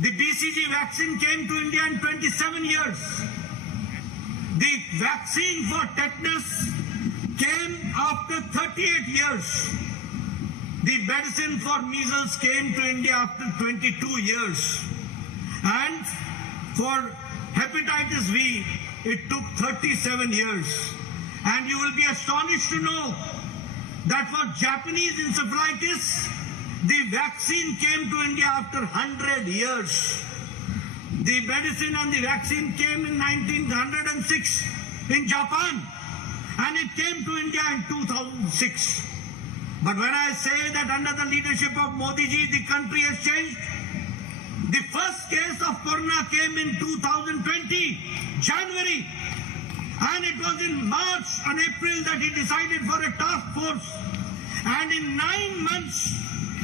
The BCG vaccine came to India in 27 years. The vaccine for tetanus came after 38 years. The medicine for measles came to India after 22 years. And for hepatitis V, it took 37 years. And you will be astonished to know that for Japanese encephalitis, the vaccine came to India after 100 years. The medicine and the vaccine came in 1906 in Japan, and it came to India in 2006. But when I say that under the leadership of Modi ji, the country has changed, the first case of corona came in 2020, January. And it was in March and April that he decided for a task force. And in 9 months,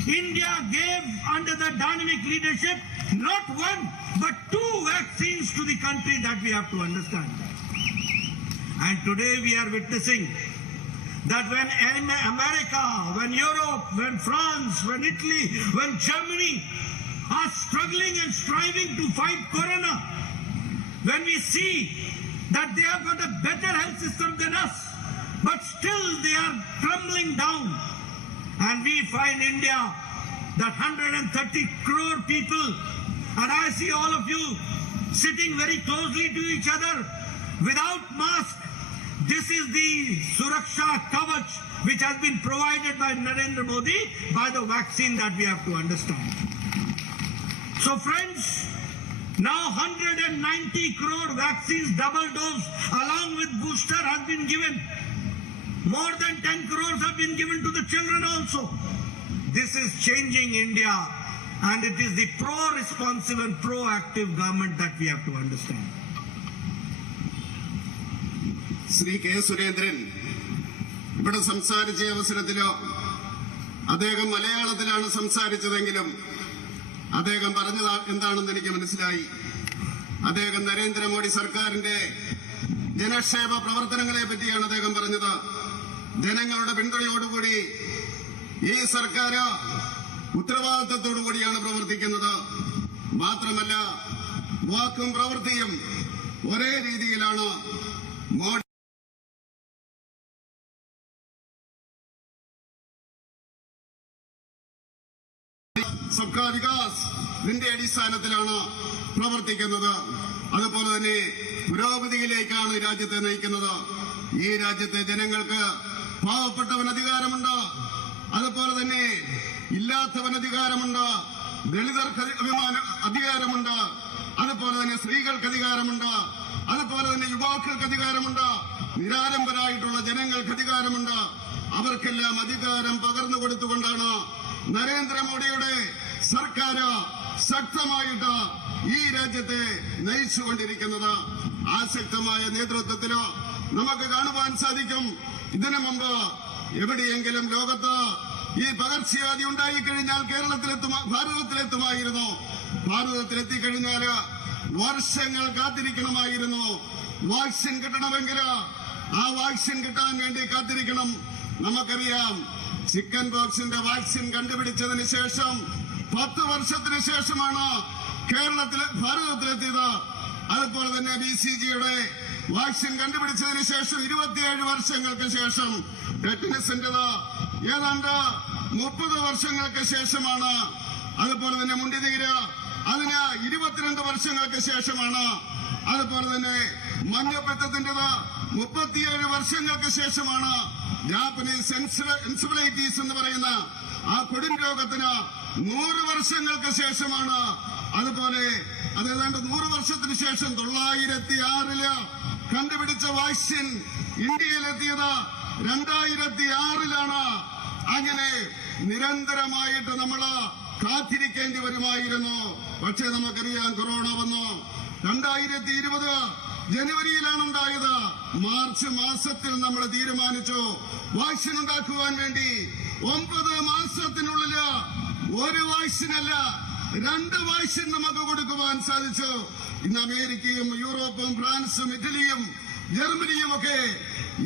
India gave, under the dynamic leadership, not one, but 2 vaccines to the country. That we have to understand. And today we are witnessing that when America, when Europe, when France, when Italy, when Germany are struggling and striving to fight corona, when we see that they have got a better health system than us, but still they are crumbling down. And we find India, that 130 crore people, and I see all of you sitting very closely to each other without mask. This is the Suraksha Kavach which has been provided by Narendra Modi by the vaccine that we have to understand. So friends, now 190 crore vaccines, double dose along with booster has been given. More than 10 crores have been given to the children also. This is changing India, and it is the pro-responsive and proactive government that we have to understand. Shri K Surendran ഇവിടെ സംസാരിച്ച അവസരത്തിലോ അദ്ദേഹം മലയാളത്തിലാണ് സംസാരിച്ചതെങ്കിലും അദ്ദേഹം പറഞ്ഞത് എന്താണെന്ന് എനിക്ക് മനസ്സിലായി. അദ്ദേഹം നരേന്ദ്രമോദി സർക്കാരിന്റെ ജനക്ഷേമ പ്രവർത്തനങ്ങളെ പറ്റിയാണ് അദ്ദേഹം പറഞ്ഞത്. ജനങ്ങളുടെ പിന്തുണയോടുകൂടി ഈ സർക്കാർ ഉത്തരവാദിത്തത്തോടുകൂടിയാണ് പ്രവർത്തിക്കുന്നത്. മാത്രമല്ല, വാക്കും പ്രവൃത്തിയും ഒരേ രീതിയിലാണ്. മോദി സബ്കാ വികാസ് ഇതിന്റെ അടിസ്ഥാനത്തിലാണ് പ്രവർത്തിക്കുന്നത്. അതുപോലെ തന്നെ പുരോഗതിയിലേക്കാണ് രാജ്യത്തെ നയിക്കുന്നത്. ഈ രാജ്യത്തെ ജനങ്ങൾക്ക് പാവപ്പെട്ടവൻ അധികാരമുണ്ട്, അതുപോലെ തന്നെ ഇല്ലാത്തവൻ അധികാരമുണ്ട്, ദളിതർക്ക് അധികാരമുണ്ട്, അതുപോലെ തന്നെ സ്ത്രീകൾക്ക് അധികാരമുണ്ട്, അതുപോലെ തന്നെ യുവാക്കൾക്ക് അധികാരമുണ്ട്, നിരാലംബരായിട്ടുള്ള ജനങ്ങൾക്ക് അധികാരമുണ്ട്. അവർക്കെല്ലാം അധികാരം പകർന്നു കൊടുത്തുകൊണ്ടാണ് നരേന്ദ്രമോദിയുടെ സർക്കാർ ശക്തമായിട്ട് ഈ രാജ്യത്തെ നയിച്ചുകൊണ്ടിരിക്കുന്നത്. ആ ശക്തമായ നേതൃത്വത്തിലോ നമുക്ക് കാണുവാൻ സാധിക്കും. ഇതിനു മുമ്പ് എവിടെയെങ്കിലും ലോകത്ത് ഈ പകർച്ചവ്യാധി ഉണ്ടായിക്കഴിഞ്ഞാൽ ഭാരതത്തിലെത്തുമായിരുന്നു. ഭാരതത്തിലെത്തിക്കഴിഞ്ഞാൽ വർഷങ്ങൾ കാത്തിരിക്കണമായിരുന്നു. വാക്സിൻ കിട്ടണമെങ്കിൽ ആ വാക്സിൻ കിട്ടാൻ വേണ്ടി കാത്തിരിക്കണം. നമുക്കറിയാം, ചിക്കൻ പോക്സിന്റെ വാക്സിൻ കണ്ടുപിടിച്ചതിന് ശേഷം 10 വർഷത്തിന് ശേഷമാണ് ഭാരതത്തിലെത്തിയത്. അതുപോലെ തന്നെ BCGയുടെ വാക്സിൻ കണ്ടുപിടിച്ചതിന് ശേഷം 27 വർഷങ്ങൾക്ക് ശേഷം ടെറ്റനസിന്റേത് ഏതാണ്ട് 30 വർഷങ്ങൾക്ക് ശേഷമാണ്. അതുപോലെ തന്നെ മുണ്ടിനീര് അതിന് 22 വർഷങ്ങൾക്ക് ശേഷമാണ്. അതുപോലെ തന്നെ മഞ്ഞപ്പിത്തത്തിന്റേത് 37 വർഷങ്ങൾക്ക് ശേഷമാണ്. ജാപ്പനീസ് എൻസെഫലൈറ്റിസ് എന്ന് പറയുന്ന ആ കൊടും രോഗത്തിന് 100 വർഷങ്ങൾക്ക് ശേഷമാണ്. അതുപോലെ അത് ഏതാണ്ട് 100 വർഷത്തിന് ശേഷം 906 കണ്ടുപിടിച്ച വാക്സിൻ ഇന്ത്യയിലെത്തിയത് 2006 അങ്ങനെ നിരന്തരമായിട്ട് നമ്മള് കാത്തിരിക്കേണ്ടി വരുമായിരുന്നു. പക്ഷേ നമുക്കറിയാം കൊറോണ വന്നു. 2020 ജനുവരിയിലാണ് ഉണ്ടായത്. മാർച്ച് മാസത്തിൽ നമ്മൾ തീരുമാനിച്ചു വാക്സിൻ ഉണ്ടാക്കുവാൻ വേണ്ടി. 9 മാസത്തിനുള്ളിൽ ഒരു വാക്സിനല്ല 2 വാക്സിൻ നമുക്ക് കൊടുക്കുവാൻ സാധിച്ചു. ഇന്ന് അമേരിക്കയും യൂറോപ്പും ഫ്രാൻസും ഇറ്റലിയും ജർമ്മനിയും ഒക്കെ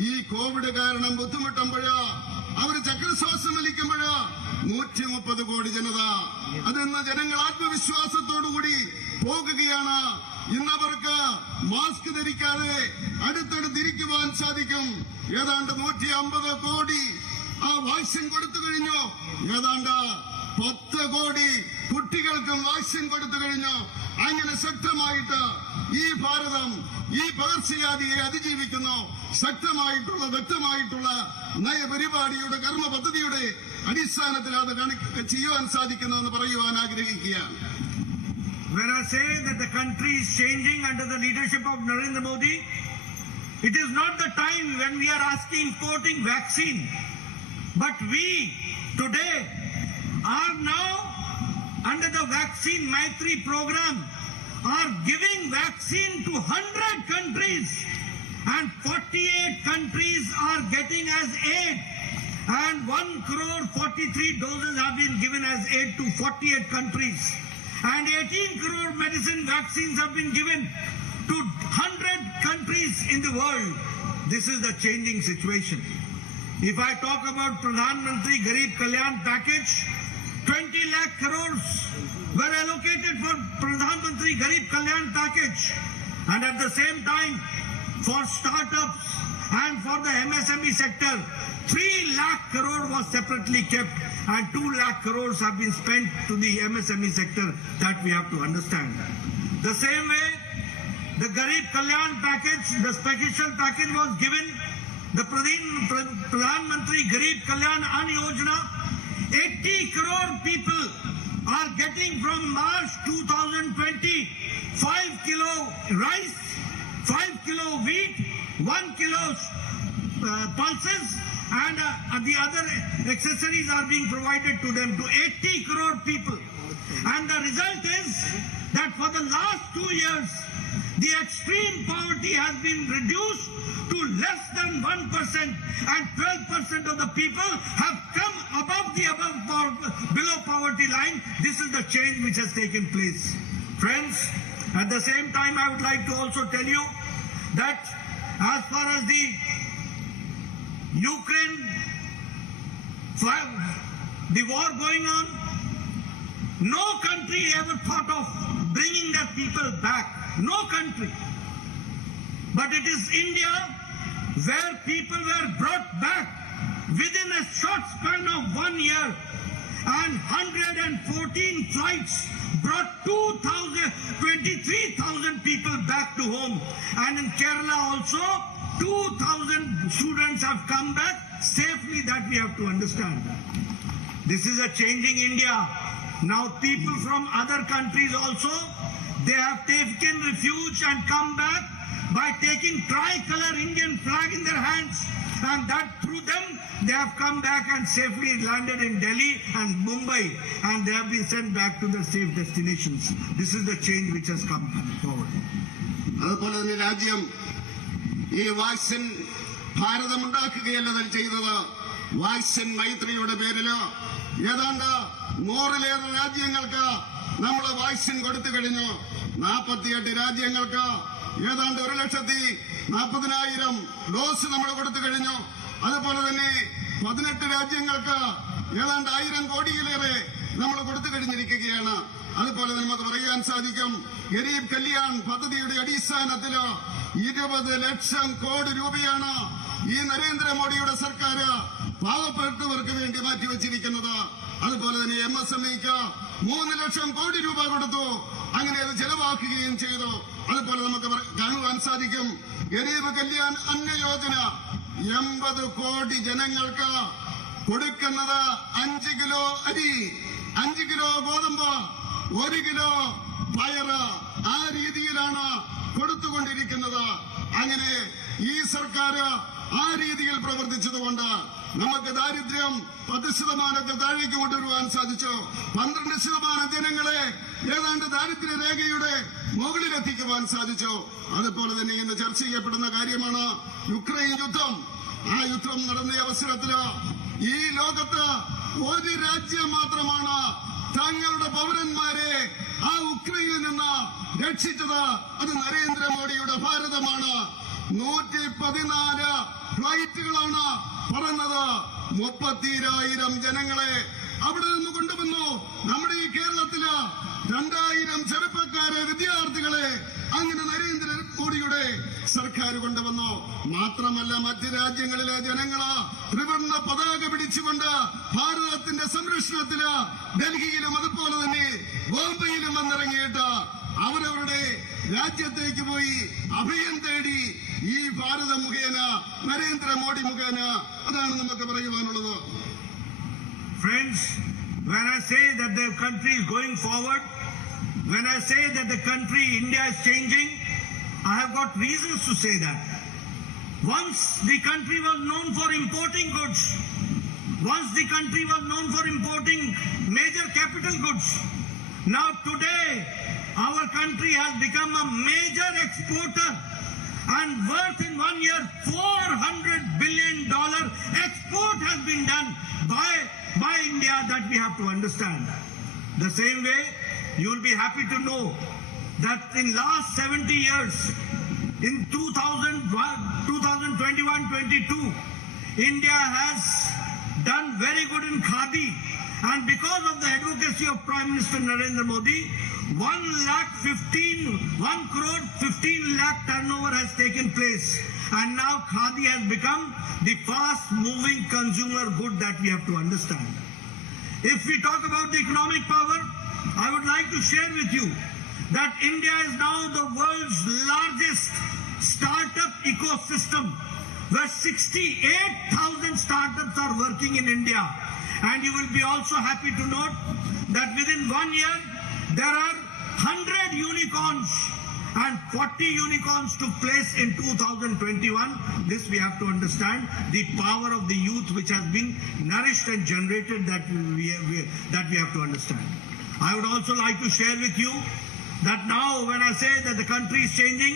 ഈ കോവിഡ് കാരണം ബുദ്ധിമുട്ടുമ്പോഴ് അവർ ചക്രശ്വാസം വലിക്കുമ്പോഴ് 130 കോടി ജനത അതിന്ന് ജനങ്ങൾ ആത്മവിശ്വാസത്തോടുകൂടി പോകുകയാണ്. ഇന്നവർക്ക് മാസ്ക് ധരിക്കാതെ അടുത്തടുത്തിരിക്കുവാൻ സാധിക്കും. ഏതാണ്ട് 150 കോടി ആ വാക്സിൻ കൊടുത്തു കഴിഞ്ഞു. ഏതാണ്ട് 10 കോടി കുട്ടികൾക്കും വാക്സിൻ കൊടുത്തു കഴിഞ്ഞു. അങ്ങനെ ശക്തമായിട്ട് ഈ ഭാരതം ഈ പകർച്ചവ്യാധിയെ അതിജീവിക്കുന്നു. ശക്തമായിട്ടുള്ള വ്യക്തമായിട്ടുള്ള നയപരിപാടിയുടെ കർമ്മ പദ്ധതിയുടെ അടിസ്ഥാനത്തിൽ അത് ചെയ്യുവാൻ സാധിക്കുന്നുവെന്ന് പറയുവാൻ ആഗ്രഹിക്കുകയാണ്. When I say that the country is changing under the leadership of Narendra Modi, it is not the time when we are asking importing vaccine, but we today are now under the vaccine Maitri program are giving vaccine to 100 countries and 48 countries are getting as aid, and 1,43 doses have been given as aid to 48 countries, and 18 crore medicine vaccines have been given to 100 countries in the world. This is the changing situation. If I talk about Pradhan Mantri Garib Kalyan package, 20 lakh crores were allocated for Pradhan Mantri Garib Kalyan package, and at the same time for startups and for the MSME sector 3 lakh crore was separately kept, and 2 lakh crores have been spent to the MSME sector. That we have to understand. The same way the Garib Kalyan package, the special package was given, the Pradhan Mantri Garib Kalyan Ann Yojana, 80 crore people are getting from March 2020 5 kilo rice, 5 kilo wheat, 1 kilo pulses, and the other accessories are being provided to them, to 80 crore people. And the result is that for the last 2 years, the extreme poverty has been reduced to less than 1%, and 12% of the people have come below poverty line. This is the change which has taken place. Friends, at the same time, I would like to also tell you that as far as the Ukraine, the war going on, no country ever thought of bringing their people back. No country. But it is India where people were brought back within a short span of 1 year, and 114 flights brought 23,000 people back to home. And in Kerala also 2,000 students have come back safely. That we have to understand. This is a changing India. Now people from other countries also, they have taken refuge and come back by taking tricolor Indian flag in their hands, and that through them they have come back and safely landed in Delhi and Mumbai, and they have been sent back to their safe destinations. This is the change which has come forward. അതുപോലെ തന്നെ രാജ്യം ഈ vaccine ഭാരതമുണ്ടാക്കുകയല്ല ചെയ്തത്. Vaccine മൈത്രിയുടെ പേരില് ഏതാണ്ട് 100-ലേറെ രാജ്യങ്ങൾക്ക് നമ്മൾ vaccine കൊടുത്തു കഴിഞ്ഞു. 48 രാജ്യങ്ങൾക്ക് ഏതാണ്ട് 1,40,000 ഡോസ് നമ്മൾ കൊടുത്തു കഴിഞ്ഞു. അതുപോലെ തന്നെ 18 രാജ്യങ്ങൾക്ക് ഏതാണ്ട് 1000 കോടിയിലേറെ നമ്മൾ കൊടുത്തു കഴിഞ്ഞിരിക്കുകയാണ്. അതുപോലെ നമുക്ക് പറയാൻ സാധിക്കും, ഗരീബ് കല്യാൺ പദ്ധതിയുടെ അടിസ്ഥാനത്തിൽ 20 ലക്ഷം കോടി രൂപയാണ് ഈ നരേന്ദ്രമോദിയുടെ സർക്കാർ പാവപ്പെട്ടവർക്ക് വേണ്ടി മാറ്റിവെച്ചിരിക്കുന്നത്. അതുപോലെ തന്നെ MSMEക്ക് 3 ലക്ഷം കോടി രൂപ കൊടുത്തു. അങ്ങനെ അത് ചെലവാക്കുകയും ചെയ്തു. അതുപോലെ നമുക്ക് കാണുവാൻ സാധിക്കും ഗരീബ് കല്യാൺ അന്ന യോജന 80 കോടി ജനങ്ങൾക്ക് കൊടുക്കുന്നത് 5 കിലോ അരി, 5 കിലോ ഗോതമ്പ്, 1 കിലോ പയറ്, ആ രീതിയിലാണ് കൊടുത്തുകൊണ്ടിരിക്കുന്നത്. അങ്ങനെ ഈ സർക്കാർ ആ രീതിയിൽ പ്രവർത്തിച്ചതുകൊണ്ട് നമുക്ക് ദാരിദ്ര്യം 10% താഴേക്ക് കൊണ്ടുവരുവാൻ സാധിച്ചു. 12% ജനങ്ങളെ ഏതാണ്ട് ദാരിദ്ര്യ രേഖയുടെ മുകളിലെത്തിക്കുവാൻ സാധിച്ചു. അതുപോലെ തന്നെ ഇന്ന് ചർച്ച ചെയ്യപ്പെടുന്ന കാര്യമാണ് യുക്രൈൻ യുദ്ധം. ആ യുദ്ധം നടന്ന അവസരത്തില് ഈ ലോകത്ത് ഒരു രാജ്യം മാത്രമാണ് തങ്ങളുടെ പൗരന്മാരെ ആ ഉക്രൈനിൽ നിന്ന് രക്ഷിച്ചത്. അത് നരേന്ദ്രമോദിയുടെ ഭാരതമാണ്. 114 ഫ്ലൈറ്റുകളാണ് പറന്നത്. 32,000 ജനങ്ങളെ അവിടെ നിന്ന് കൊണ്ടുവന്നു. നമ്മുടെ ഈ കേരളത്തില് 2,000 ചെറുപ്പക്കാരെ, വിദ്യാർത്ഥികളെ അങ്ങനെ നരേന്ദ്രമോദിയുടെ സർക്കാർ കൊണ്ടുവന്നു. മാത്രമല്ല മറ്റ് രാജ്യങ്ങളിലെ ജനങ്ങള് ത്രിവർണ്ണ പതാക പിടിച്ചുകൊണ്ട് ഭാരതത്തിന്റെ സംരക്ഷണത്തില് ഡൽഹിയിലും അതുപോലെ തന്നെ ബോംബെയിലും വന്നിറങ്ങിയിട്ട് അവരവരുടെ രാജ്യത്തേക്ക് പോയി അഭയം തേടി ഈ ഭാരതം മുഖേന, നരേന്ദ്രമോദി മുഖേന. അതാണ് നമുക്ക് പറയുവാനുള്ളത്. Friends, when I say that the country is going forward, when I say that the country, India, is changing, I have got reasons to say that. Once the country was known for importing goods. Once the country was known for importing major capital goods. Now today, our country has become a major exporter, and worth in 1 year $400 billion export has been done by India. That we have to understand. The same way, you will be happy to know that in last 70 years, in 2021-22, India has done very good in khadi, and because of the advocacy of Prime Minister Narendra Modi, 1 crore 15 lakh turnover has taken place, and now khadi has become the fast moving consumer good that we have to understand. If we talk about the economic power, I would like to share with you that India is now the world's largest startup ecosystem, where 68,000 startups are working in India. And you will be also happy to note that within 1 year, there are 100 unicorns, and 40 unicorns took place in 2021. This we have to understand, the power of the youth which has been nourished and generated, that we have to understand. I would also like to share with you that now when I say that the country is changing,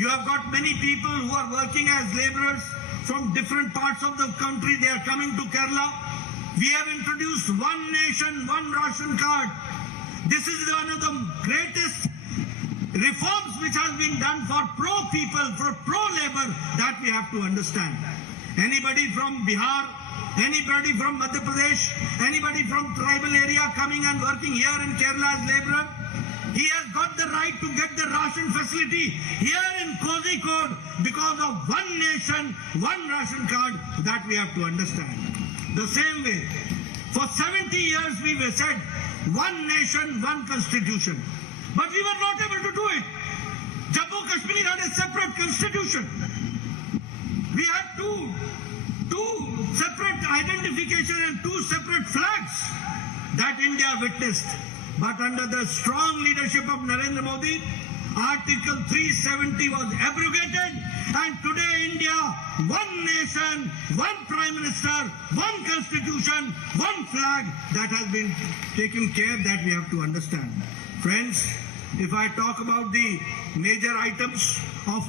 you have got many people who are working as laborers from different parts of the country. They are coming to Kerala. We have introduced one nation, one ration card. This is one of the greatest reforms which has been done for pro people, for pro labor, that we have to understand. Anybody from Bihar, anybody from Madhya Pradesh, anybody from tribal area coming and working here in Kerala as laborer, he has got the right to get the ration facility here in Kozhikode because of one nation, one ration card. That we have to understand. The same way, for 70 years we were said, one nation, one constitution. But we were not able to do it. Jammu Kashmir had a separate constitution. We had two separate identification and 2 separate flags that India witnessed. But under the strong leadership of Narendra Modi, Article 370 was abrogated, and today India, one nation, one Prime Minister, one constitution, one flag, that has been taken care, that we have to understand. Friends, if I talk about the major items of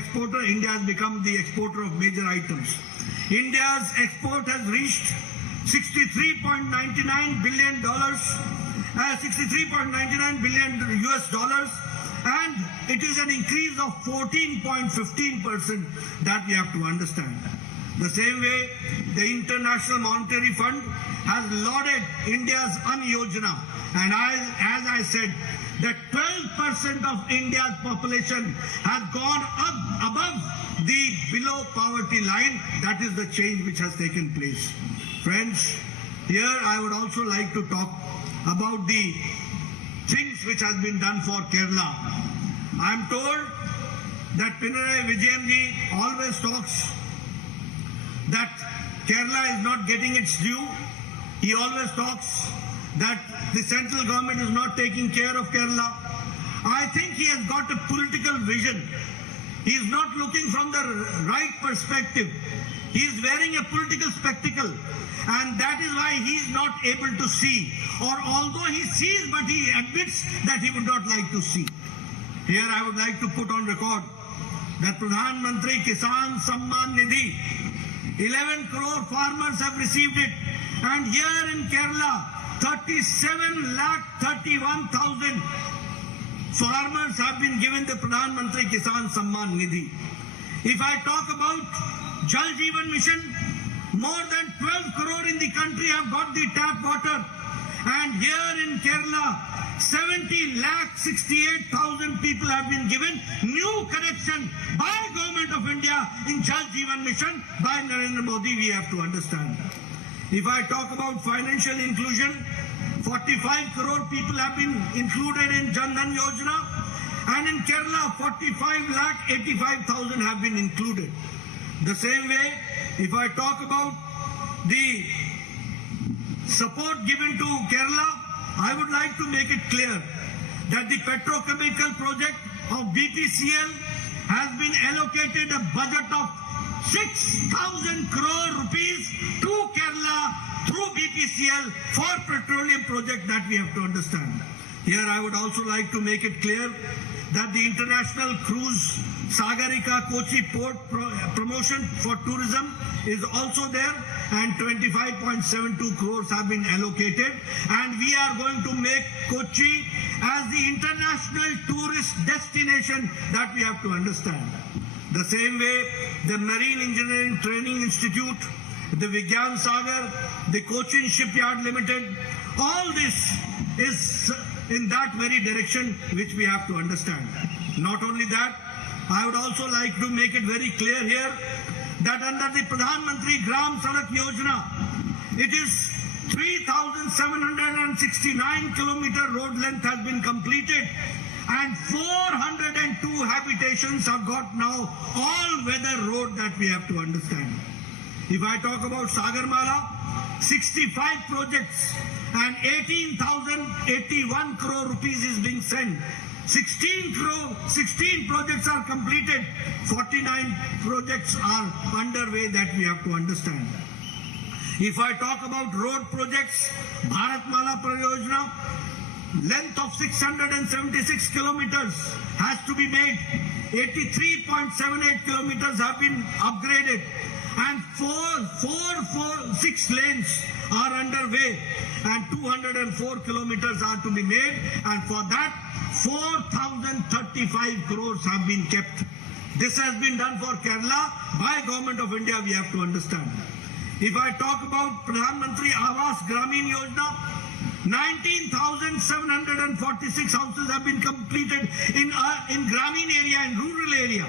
exporter, India has become the exporter of major items. India's export has reached $63.99 billion, $63.99 billion US dollars, and it is an increase of 14.15%, that we have to understand. The same way, the International Monetary Fund has lauded India's An Yojana, and as I said, that 12% of India's population has gone up above the below poverty line. That is the change which has taken place. Friends, here I would also like to talk about the things which has been done for Kerala. I am told that Pinarayi Vijayanji always talks that Kerala is not getting its due. He always talks that the central government is not taking care of Kerala. I think he has got a political vision. He is not looking from the right perspective. He is wearing a political spectacle, and that is why he is not able to see. Or although he sees, but he admits that he would not like to see. Here I would like to put on record that Pradhan Mantri Kisan Samman Nidhi, 11 crore farmers have received it, and here in Kerala, 37,31,000 farmers have been given the Pradhan Mantri Kisan Samman Nidhi. If I talk about Jal Jeevan Mission, more than 12 crore in the country have got the tap water, and here in Kerala, 70,68,000 people have been given new connection by Government of India in Jal Jeevan Mission by Narendra Modi. We have to understand. If I talk about financial inclusion, 45 crore people have been included in Jan Dhan Yojana, and in Kerala 45,85,000 have been included. The same way, if I talk about the support given to Kerala, I would like to make it clear that the petrochemical project of BPCL has been allocated a budget of 6,000 crore rupees to Kerala through BPCL for petroleum project. That we have to understand. Here I would also like to make it clear that the international cruise Sagarika Kochi port promotion for tourism is also there, and 25.72 crores have been allocated, and we are going to make Kochi as the international tourist destination. That we have to understand. The same way, the Marine Engineering Training Institute, the Vigyan Sagar, the Cochin Shipyard Limited, all this is in that very direction which we have to understand. Not only that, I would also like to make it very clear here that under the Pradhan Mantri Gram Sadak Yojana, it is 3,769 kilometer road length has been completed, and 402 habitations have got now all-weather road. That we have to understand. If I talk about Sagarmala, 65 projects and 18,081 crore rupees is being sent. 16 projects are completed, 49 projects are underway. That we have to understand. If I talk about road projects, Bharatmala Pariyojana, length of 676 kilometers has to be made. 83.78 kilometers have been upgraded, and 6 lanes are underway, and 204 kilometers are to be made, and for that 4,035 crores have been kept. This has been done for Kerala by Government of India. We have to understand. If I talk about Pradhan Mantri Awas Gramin Yojana, 19,746 houses have been completed in Gramin area, in rural area,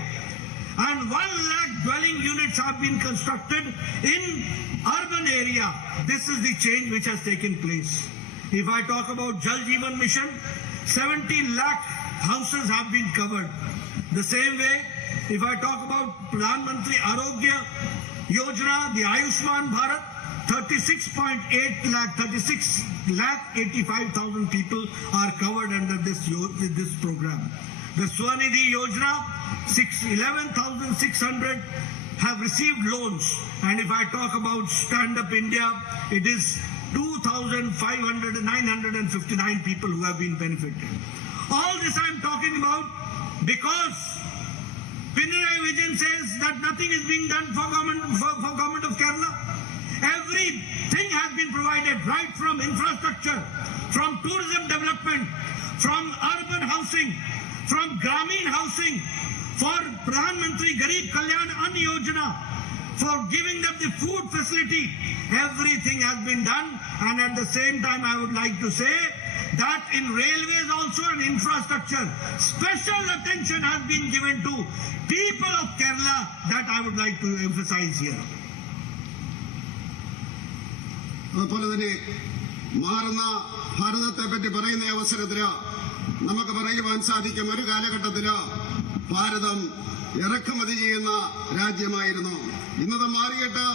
and 1 lakh dwelling units have been constructed in urban area. This is the change which has taken place. If I talk about Jal Jeevan Mission, 70 lakh houses have been covered. The same way, if I talk about Pradhan Mantri Arogya Yojana, the Ayushman Bharat, 36 lakh 85,000 people are covered under this program. The Swanidhi Yojana, 11,600 have received loans, and if I talk about Stand Up India, it is 2,959 people who have been benefited. All this I am talking about because Pinarayi Vijayan says that nothing is being done for government of Kerala. Everything has been provided, right from infrastructure, from tourism development, from urban housing, from Gramin housing, for Pradhan Mantri Garib Kalyan Ann Yojana, for giving them the food facility. Everything has been done, and at the same time I would like to say that in railways also and infrastructure, special attention has been given to people of Kerala. That I would like to emphasize here. അതുപോലെ തന്നെ മാറുന്ന ഭാരതത്തെ പറ്റി പറയുന്ന അവസരത്തില് നമുക്ക് പറയുവാൻ സാധിക്കും, ഒരു കാലഘട്ടത്തില് ഭാരതം ഇറക്കുമതി ചെയ്യുന്ന രാജ്യമായിരുന്നു. ഇന്നത് മാറിയിട്ട്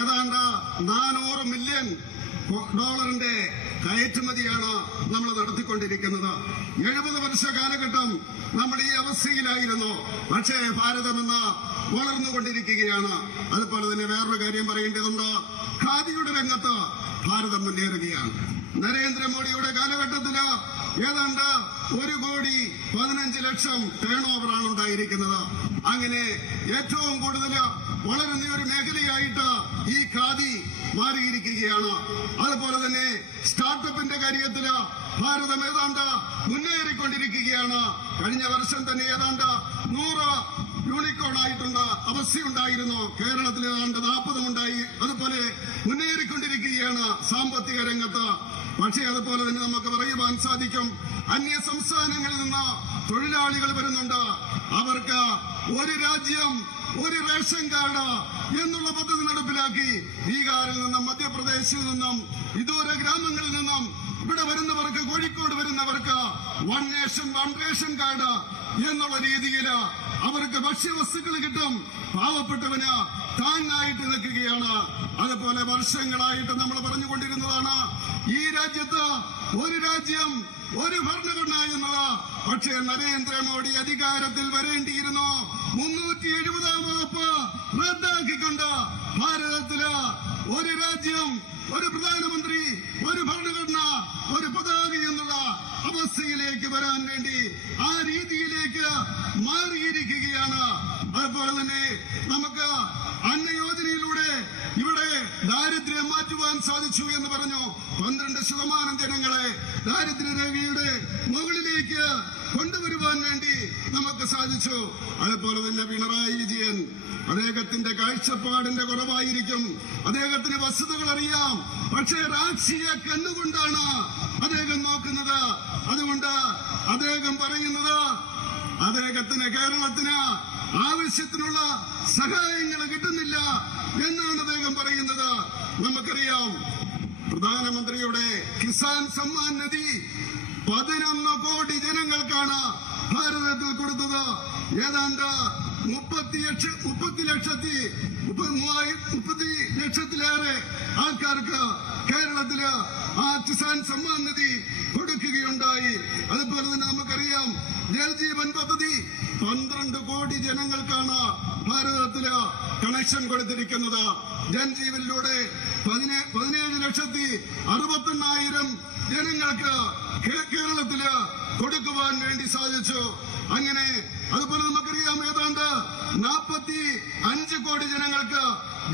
ഏതാണ്ട് 400 മില്യൺ ഡോളറിന്റെ കയറ്റുമതിയാണ് നമ്മൾ നടത്തിക്കൊണ്ടിരിക്കുന്നത്. 70 വർഷ കാലഘട്ടം നമ്മൾ ഈ അവസ്ഥയിലായിരുന്നു. പക്ഷേ ഭാരതം ഇന്ന് വളർന്നുകൊണ്ടിരിക്കുകയാണ്. അതുപോലെ തന്നെ വേറൊരു കാര്യം പറയേണ്ടതുണ്ട്, ഖാദിയുടെ രംഗത്ത് ഭാരതം മുന്നേറുകയാണ്. നരേന്ദ്രമോദിയുടെ കാലഘട്ടത്തില് ഏതാണ്ട് 1,15,00,000 ടേൺ ഓവറാണ് ഉണ്ടായിരിക്കുന്നത്. അങ്ങനെ ഏറ്റവും കൂടുതൽ വളരുന്ന ഒരു മേഖലയായിട്ട് ഈ ഖാദി മാറിയിരിക്കുകയാണ്. അതുപോലെ തന്നെ സ്റ്റാർട്ടപ്പിന്റെ കാര്യത്തില് ഭാരതം ഏതാണ്ട് മുന്നേറിക്കൊണ്ടിരിക്കുകയാണ്. കഴിഞ്ഞ വർഷം തന്നെ ഏതാണ്ട് 100 യൂണിക്കോൺ ആയിട്ടുള്ള അവസ്ഥയുണ്ടായിരുന്നു. കേരളത്തിൽ ഏതാണ്ട് 40 ഉണ്ടായി. അതുപോലെ മുന്നേറിക്കൊണ്ടിരിക്കുകയാണ് സാമ്പത്തിക രംഗത്ത്. പക്ഷേ അതുപോലെ തന്നെ നമുക്ക് പറയുവാൻ സാധിക്കും, അന്യ സംസ്ഥാനങ്ങളിൽ നിന്ന് തൊഴിലാളികൾ വരുന്നുണ്ട്. അവർക്ക് ഒരു രാജ്യം ഒരു റേഷൻ കാർഡ് എന്നുള്ള പദ്ധതി നടപ്പിലാക്കി. ബീഹാറിൽ നിന്നും മധ്യപ്രദേശിൽ നിന്നും വിദൂര ഗ്രാമങ്ങളിൽ നിന്നും ഇവിടെ വരുന്നവർക്ക്, കോഴിക്കോട് വരുന്നവർക്ക് 1 നേഷൻ 1 റേഷൻ കാർഡ് എന്നുള്ള രീതിയിൽ അവർക്ക് ഭക്ഷ്യവസ്തുക്കൾ കിട്ടും. പാവപ്പെട്ടവന് താങ്ങായിട്ട് നിൽക്കുകയാണ്. അതുപോലെ വർഷങ്ങളായിട്ട് നമ്മൾ പറഞ്ഞുകൊണ്ടിരുന്നതാണ് ഈ രാജ്യത്ത് ഒരു രാജ്യം ഒരു ഭരണഘടന എന്നത്. പക്ഷേ നരേന്ദ്രമോദി അധികാരത്തിൽ വരേണ്ടിയിരുന്നു 370 വകുപ്പ് റദ്ദാക്കിക്കൊണ്ട് ഭാരതത്തില് ഒരു രാജ്യം ഒരു പ്രധാനമന്ത്രി ഒരു ഭരണഘടന ഒരു പതാക എന്നുള്ള അവസ്ഥയിലേക്ക് വരാൻ വേണ്ടി ആ രീതിയിലേക്ക് മാറിയിരിക്കുകയാണ്. അതുപോലെ തന്നെ നമുക്ക് അന്നയോജനയിലൂടെ ഇവിടെ ദാരിദ്ര്യം മാറ്റുവാൻ സാധിച്ചു എന്ന് പറഞ്ഞു. 12% ജനങ്ങളെ ദാരിദ്ര്യരേഖയുടെ മുകളിലേക്ക് കൊണ്ടുവരുവാൻ വേണ്ടി നമുക്ക് സാധിച്ചു. അതുപോലെ തന്നെ പിണറായി വിജയൻ, അദ്ദേഹത്തിന്റെ കാഴ്ചപ്പാടിന്റെ കുറവായിരിക്കും, അദ്ദേഹത്തിന് വസ്തുതകൾ അറിയാം. പക്ഷേ രാഷ്ട്രീയ കണ്ണുകൊണ്ടാണ് അദ്ദേഹം നോക്കുന്നത്. അതുകൊണ്ട് അദ്ദേഹം പറയുന്നത് അദ്ദേഹത്തിന് കേരളത്തിന് ആവശ്യത്തിനുള്ള സഹായങ്ങൾ കിട്ടുന്നില്ല എന്നാണ് അദ്ദേഹം പറയുന്നത്. നമുക്കറിയാം, പ്രധാനമന്ത്രിയുടെ കിസാൻ സമ്മാൻ നിധി 11 കോടി ജനങ്ങൾക്കാണ് ഭാരതത്തിൽ കൊടുത്തത്. ഏതാണ്ട് 30 ലക്ഷത്തിലേറെ ആൾക്കാർക്ക് കേരളത്തില് ആ കിസാൻ സമ്മാൻ നിധി കൊടുക്കുകയുണ്ടായി. അതുപോലെ തന്നെ നമുക്കറിയാം, ജൽജീവൻ പദ്ധതി 12 കോടി ജനങ്ങൾക്കാണ് ഭാരതത്തില് കണക്ഷൻ കൊടുത്തിരിക്കുന്നത്. ജൽജീവനിലൂടെ 17,68,000 ജനങ്ങൾക്ക് കേരളത്തില് കൊടുക്കുവാൻ വേണ്ടി സാധിച്ചു. അങ്ങനെ അതുപോലെ നമുക്കറിയാം, ഏതാണ്ട് 45 കോടി ജനങ്ങൾക്ക്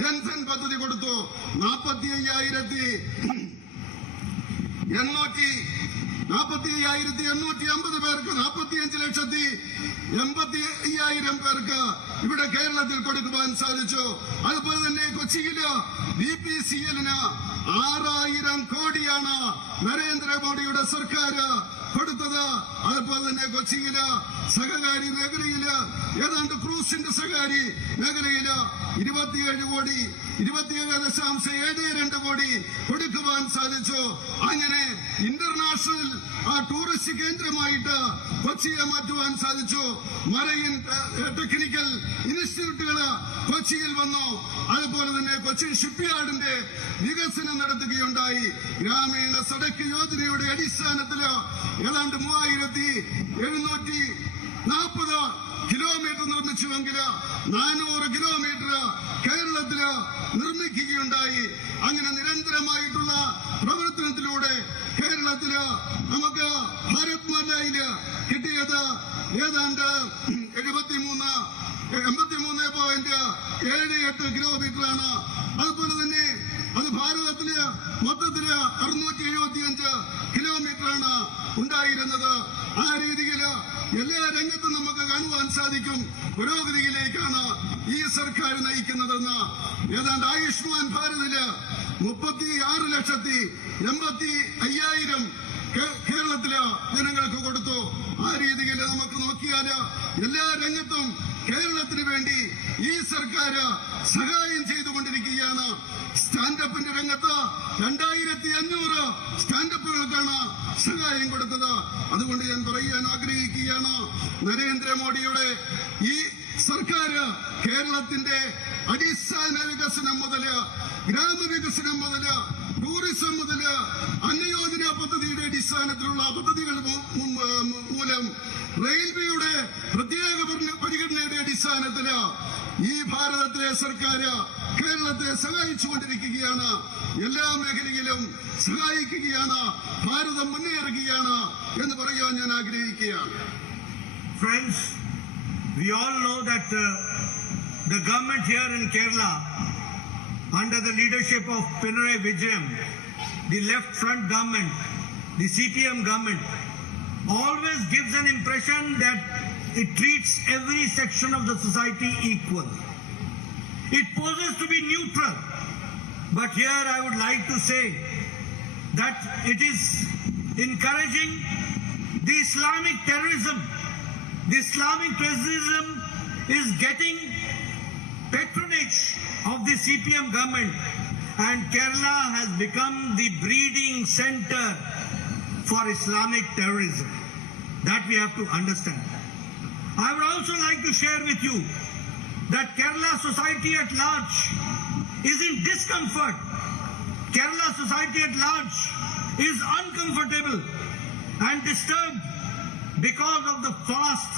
ജൻധൻ പദ്ധതി കൊടുത്തു. 45,850 പേർക്ക്, 45,80,000 പേർക്ക് ഇവിടെ കേരളത്തിൽ കൊടുക്കുവാൻ സാധിച്ചു. അതുപോലെ തന്നെ കൊച്ചിയില് BPCL-ന് 6,000 കോടിയാണ് നരേന്ദ്രമോദിയുടെ സർക്കാർ കൊടുത്തത്. അതുപോലെ തന്നെ കൊച്ചിയില് സഹകാരി മേഖലയില് ഏതാണ്ട് ക്രൂസിന്റെ സഹകാരി മേഖലയില് 27.72 കോടി കൊടുക്കുവാൻ സാധിച്ചു. അങ്ങനെ ഇന്റർനാഷണൽ ടൂറിസ്റ്റ് കേന്ദ്രമായിട്ട് കൊച്ചിയെ മാറ്റുവാൻ സാധിച്ചു. മറൈൻ ടെക്നിക്കൽ ഇൻസ്റ്റിറ്റ്യൂട്ടുകൾ കൊച്ചിയിൽ വന്നു. അതുപോലെ തന്നെ കൊച്ചി ഷിപ്പ്യാർഡിന്റെ വികസനം നടത്തുകയുണ്ടായി. ഗ്രാമീണ സടക്ക് യോജനയുടെ അടിസ്ഥാനത്തില് ഏതാണ്ട് 3,740 കിലോമീറ്റർ നിർമ്മിച്ചുവെങ്കിൽ 400 കിലോമീറ്റർ കേരളത്തില് നിർമ്മിക്കുകയുണ്ടായി. അങ്ങനെ നിരന്തരമായിട്ടുള്ള പ്രവർത്തനത്തിലൂടെ കേരളത്തില് നമുക്ക് ഭാരത് മാലയില് കിട്ടിയത് ഏതാണ്ട് 83.78 കിലോമീറ്ററാണ്. അതുപോലെ തന്നെ അത് ഭാരതത്തില് മൊത്തത്തില് 675 കിലോമീറ്ററാണ് ഉണ്ടായിരുന്നത്. ആ രീതിയില് എല്ലാ രംഗത്തും നമുക്ക് കാണുവാൻ സാധിക്കും പുരോഗതിയിലേക്കാണ് ഈ സർക്കാർ നയിക്കുന്നതെന്ന്. ഏതാണ്ട് ആയുഷ്മാൻ ഭാരതില് 36,85,000 കേരളത്തിലെ ജനങ്ങൾക്ക് കൊടുത്തു. ആ രീതിയിൽ നമുക്ക് നോക്കിയാൽ എല്ലാ രംഗത്തും കേരളത്തിന് വേണ്ടി ഈ സർക്കാർ സഹായം ചെയ്തുകൊണ്ടിരിക്കുകയാണ്. സ്റ്റാൻഡപ്പിന്റെ രംഗത്ത് 2500 സ്റ്റാൻഡപ്പുകൾക്കാണ് സഹായം കൊടുത്തത്. അതുകൊണ്ട് ഞാൻ പറയാൻ ആഗ്രഹിക്കുകയാണ്, നരേന്ദ്രമോദിയുടെ ഈ സർക്കാർ കേരളത്തിന്റെ അടിസ്ഥാന വികസനം മുതല്, ഗ്രാമവികസനം മുതല്, ടൂറിസം മുതല്, അന്നയോജന പദ്ധതിയുടെ അടിസ്ഥാനത്തിലുള്ള പദ്ധതികൾ മൂലം റെയിൽവേയുടെ പ്രത്യേക പരിഗണനയുടെ അടിസ്ഥാനത്തില് ഈ ഭാരതത്തിലെ സർക്കാർ കേരളത്തെ സഹായിച്ചുകൊണ്ടിരിക്കുകയാണ്. എല്ലാ മേഖലയിലും സഹായിക്കുകയാണ്. ഭാരതം മുന്നേറുകയാണ് എന്ന് പറയാൻ ഞാൻ ആഗ്രഹിക്കുകയാണ്. Friends, we all know that the government here in Kerala, under the leadership of Pinarayi Vijayan, the left front government, the CPM government, always gives an impression that it treats every section of the society equal. It poses to be neutral. But here I would like to say that it is encouraging the Islamic terrorism. The Islamic terrorism is getting patronage of the CPM government, and Kerala has become the breeding center for Islamic terrorism. That we have to understand. I would also like to share with you that Kerala society at large is in discomfort. Kerala society at large is uncomfortable and disturbed because of the fast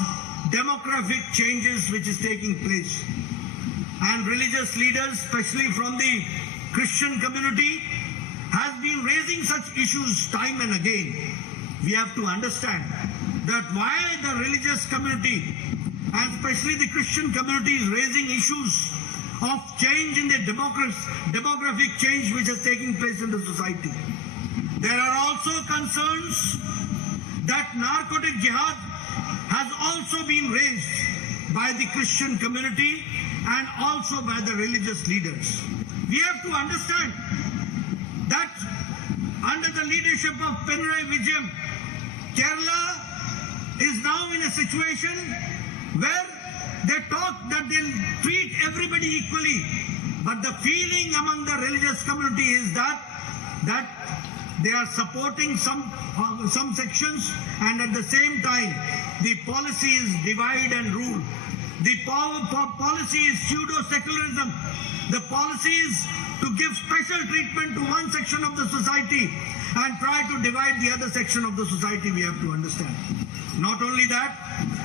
demographic changes which is taking place. And religious leaders, especially from the Christian community, has been raising such issues time and again. We have to understand that why the religious community and especially the Christian community is raising issues of change in the demographic change which is taking place in the society. There are also concerns that narcotic jihad has also been raised by the Christian community and also by the religious leaders. We have to understand that under the leadership of Pinarayi Vijayan, Kerala is now in a situation where they talk that they'll treat everybody equally, but the feeling among the religious community is that they are supporting some sections, and at the same time the policy is divide and rule. The policy is pseudo-secularism. The policy is to give special treatment to one section of the society and try to divide the other section of the society. We have to understand. Not only that,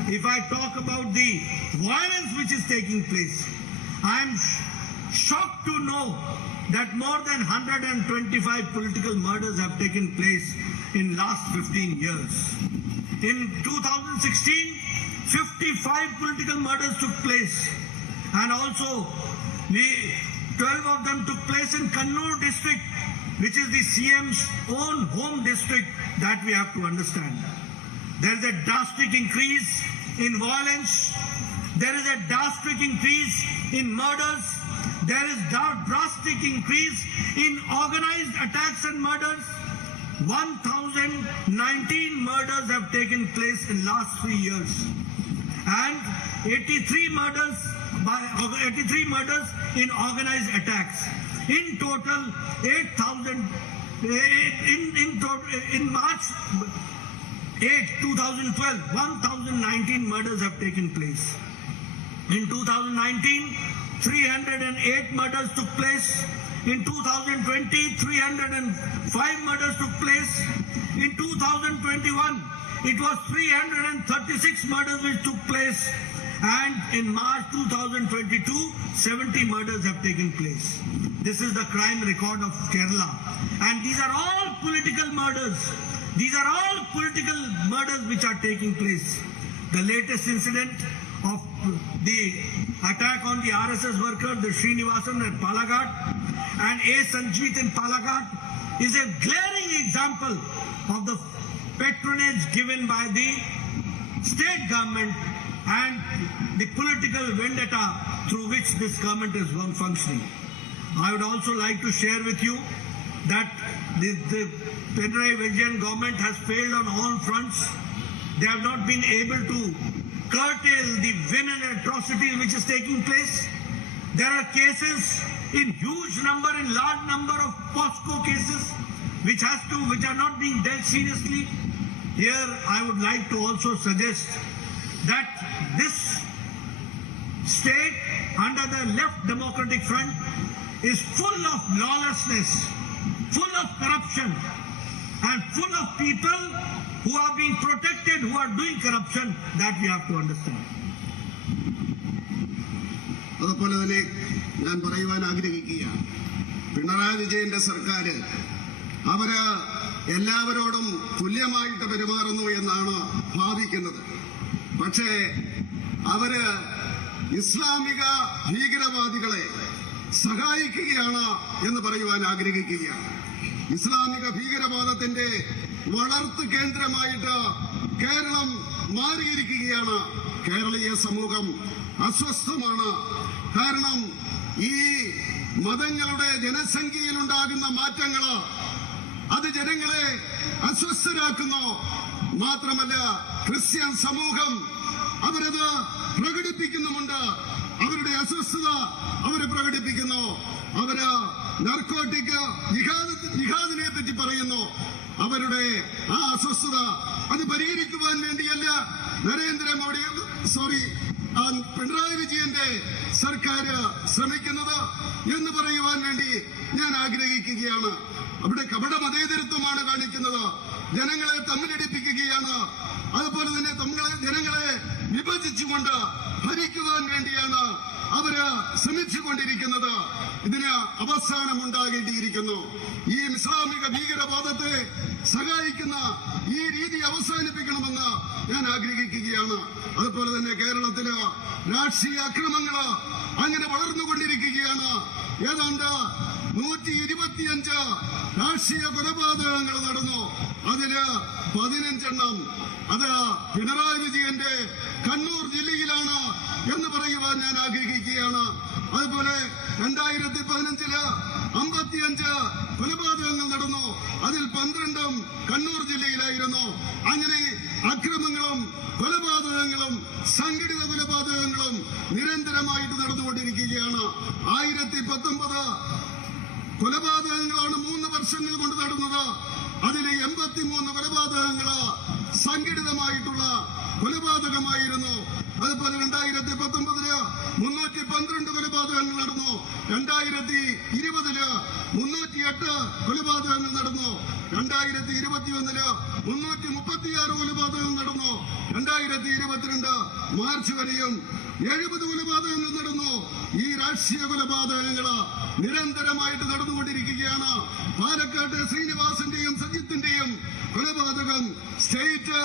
if I talk about the violence which is taking place, I am shocked to know that more than 125 political murders have taken place in last 15 years. In 2016, 55 political murders took place, and also 12 of them took place in Kannur district, which is the CM's own home district. That we have to understand. There is a drastic increase in violence. There is a drastic increase in murders. There is drastic increase in organized attacks and murders. 1019 murders have taken place in last 3 years, and 83 murders in organized attacks. In total, 8,000 in March 8, 2012, 1019 murders have taken place. In 2019, 308 murders took place. In 2020, 305 murders took place. In 2021, it was 336 murders which took place. And in March 2022, 70 murders have taken place. This is the crime record of Kerala. And these are all political murders. These are all political murders which are taking place. The latest incident of the attack on the RSS worker, the Shri at Palaghat, and A. Sanjeet in Palaghat is a glaring example of the patronage given by the state government and the political vendetta through which this government is functioning. I would also like to share with you that the Pinarayi Vijayan government has failed on all fronts. They have not been able to curtail the venom and atrocities which is taking place. There are cases in huge number, in large number of POSCO cases which are not being dealt seriously. Here I would like to also suggest that this state under the Left Democratic Front is full of lawlessness, full of corruption, and full of people who are being protected, who are doing corruption. That we have to understand. അതുപോലെ തന്നെ ഞാൻ പറയുവാൻ ആഗ്രഹിക്കുകയാണ്, പിണറായി വിജയന്റെ സർക്കാർ അവര് എല്ലാവരോടും തുല്യമായിട്ട് പെരുമാറുന്നു എന്നാണ് ഭാവിക്കുന്നത്. പക്ഷേ അവര് ഇസ്ലാമിക ഭീകരവാദികളെ സഹായിക്കുകയാണ് എന്ന് പറയുവാൻ ആഗ്രഹിക്കുകയാണ്. ഇസ്ലാമിക ഭീകരവാദത്തിന്റെ വളർത്തു കേന്ദ്രമായിട്ട് കേരളം മാറിയിരിക്കുകയാണ്. കേരളീയ സമൂഹം അസ്വസ്ഥമാണ്. കാരണം ഈ മതങ്ങളുടെ ജനസംഖ്യയിലുണ്ടാകുന്ന മാറ്റങ്ങൾ അത് ജനങ്ങളെ അസ്വസ്ഥരാക്കുന്നു. മാത്രമല്ല ക്രിസ്ത്യൻ സമൂഹം അവരത് പ്രകടിപ്പിക്കുന്നുമുണ്ട്. അവരുടെ അസ്വസ്ഥത അവര് പ്രകടിപ്പിക്കുന്നു. അവര് നർക്കോട്ടിക് ജിഹാദിനെ പറ്റി പറയുന്നു. അവരുടെ ആ അസ്വസ്ഥത അത് പരിഹരിക്കുവാൻ വേണ്ടിയല്ല പിണറായി വിജയന്റെ സർക്കാർ ശ്രമിക്കുന്നത് എന്ന് പറയുവാൻ വേണ്ടി ഞാൻ ആഗ്രഹിക്കുകയാണ്. അവിടെ കപട മതേതരത്വമാണ് കാണിക്കുന്നത്. ജനങ്ങളെ തമ്മിലടിപ്പിക്കുകയാണ്. അതുപോലെ തന്നെ ജനങ്ങളെ വിഭജിച്ചുകൊണ്ട് ഭരിക്കുവാൻ വേണ്ടിയാണ് അവര് ശ്രമിച്ചുകൊണ്ടിരിക്കുന്നത്. ഇതിന് അവസാനമുണ്ടാകേണ്ടിയിരിക്കുന്നു. ഈ ഇസ്ലാമിക ഭീകരവാദത്തെ സഹായിക്കുന്ന ഈ രീതി അവസാനിപ്പിക്കണമെന്ന് ഞാൻ ആഗ്രഹിക്കുകയാണ്. അതുപോലെ തന്നെ കേരളത്തില് രാഷ്ട്രീയ അക്രമങ്ങൾ അങ്ങനെ വളർന്നുകൊണ്ടിരിക്കുകയാണ്. ഏതാണ്ട് 125 രാഷ്ട്രീയ കൊലപാതകങ്ങൾ നടന്നു. അതില് 15 അത് പിണറായി വിജയന്റെ കണ്ണൂർ ജില്ലയിലാണ് എന്ന് പറയുവാൻ ഞാൻ ആഗ്രഹിക്കുകയാണ്. അതുപോലെ 2015 55 കൊലപാതകങ്ങൾ നടന്നു. അതിൽ 12 കണ്ണൂർ ജില്ലയിലായിരുന്നു. അങ്ങനെ അക്രമങ്ങളും കൊലപാതകങ്ങളും സംഘടിത കൊലപാതകങ്ങളും നിരന്തരമായിട്ട് നടന്നുകൊണ്ടിരിക്കുകയാണ്. 1019 കൊലപാതകങ്ങളാണ് 3 വർഷങ്ങൾ കൊണ്ട് നടന്നത്. അതിലെ 83 കൊലപാതകങ്ങള് സംഘടിതമായിട്ടുള്ള കൊലപാതകമായിരുന്നു. അതുപോലെ 2019 312 കൊലപാതകങ്ങൾ നടന്നു. 2020 308 കൊലപാതകങ്ങൾ നടന്നു. 2021 336 കൊലപാതകങ്ങൾ നടന്നു. 2022 മാർച്ച് വരെയും 70 കൊലപാതകങ്ങൾ നടന്നു. ഈ രാഷ്ട്രീയ കൊലപാതകങ്ങൾ നിരന്തരമായിട്ട് നടന്നുകൊണ്ടിരിക്കുകയാണ്. പാലക്കാട്ട് ശ്രീനിവാസന്റെയും സജിത്തിന്റെയും കൊലപാതകം സ്റ്റേറ്റ്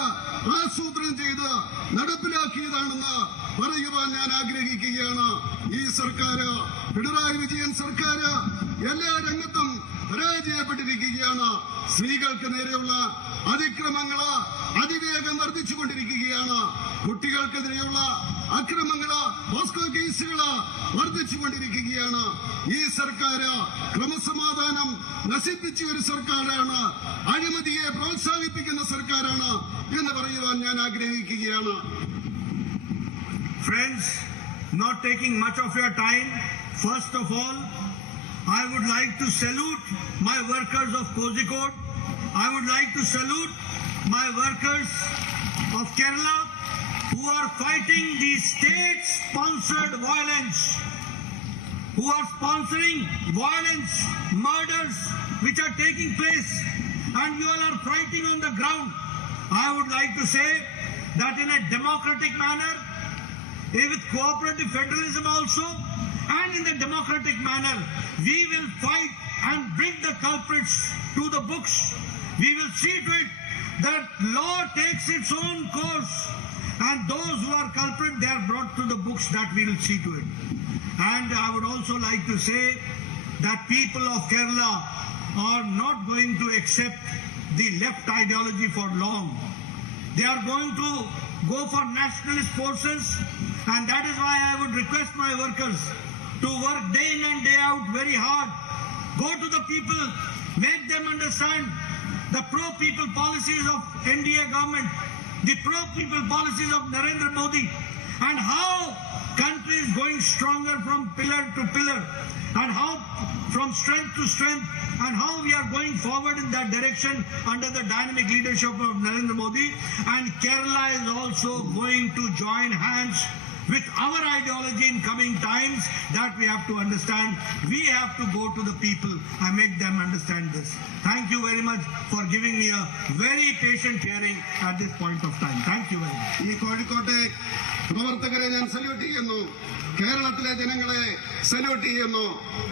ആസൂത്രണം ചെയ്ത് നടപ്പിലാക്കിയതാണെന്ന് പറയുവാൻ ഞാൻ ആഗ്രഹിക്കുകയാണ്. ഈ സർക്കാർ, പിണറായി വിജയൻ സർക്കാർ എല്ലാ രംഗത്തും പരാജയപ്പെട്ടിരിക്കുകയാണ്. സ്ത്രീകൾക്ക് നേരെയുള്ള അതിക്രമങ്ങൾ അതിവേഗം വർദ്ധിച്ചുകൊണ്ടിരിക്കുകയാണ്. കുട്ടികൾക്കെതിരെയുള്ള അക്രമങ്ങൾ, പോസ്കോ കേസുകൾ വർദ്ധിച്ചുകൊണ്ടിരിക്കുകയാണ്. ഈ സർക്കാർ ക്രമസമാധാനം നശിപ്പിച്ച ഒരു സർക്കാരാണ്. അഴിമതിയെ പ്രോത്സാഹിപ്പിക്കുന്ന സർക്കാരാണ് എന്ന് പറയുവാൻ ഞാൻ ആഗ്രഹിക്കുകയാണ്. Friends, not taking much of your time, first of all, I would like to salute my workers of Kozhikode. I would like to salute my workers of Kerala who are fighting the state-sponsored violence, who are sponsoring violence, murders which are taking place, and you all are fighting on the ground. I would like to say that in a democratic manner, with cooperative federalism also, and in the democratic manner, we will fight and bring the culprits to the books. We will see to it that law takes its own course, and those who are culprit, they are brought to the books. That we will see to it. And I would also like to say that people of Kerala are not going to accept the left ideology for long. They are going to go for nationalist forces, and that is why I would request my workers to work day in and day out very hard. Go to the people, make them understand the pro-people policies of NDA government, the pro-people policies of Narendra Modi, and how country is going stronger from pillar to pillar, and how from strength to strength, and how we are going forward in that direction under the dynamic leadership of Narendra Modi. And Kerala is also going to join hands with our ideology in coming times. That we have to understand. We have to go to the people and make them understand this. Thank you very much for giving me a very patient hearing at this point of time. Thank you very much. ഈ കോഴിക്കോട്ടെ പ്രവർത്തകരെ ഞാൻ salute ചെയ്യുന്നു. കേരളത്തിലെ ജനങ്ങളെ salute ചെയ്യുന്നു.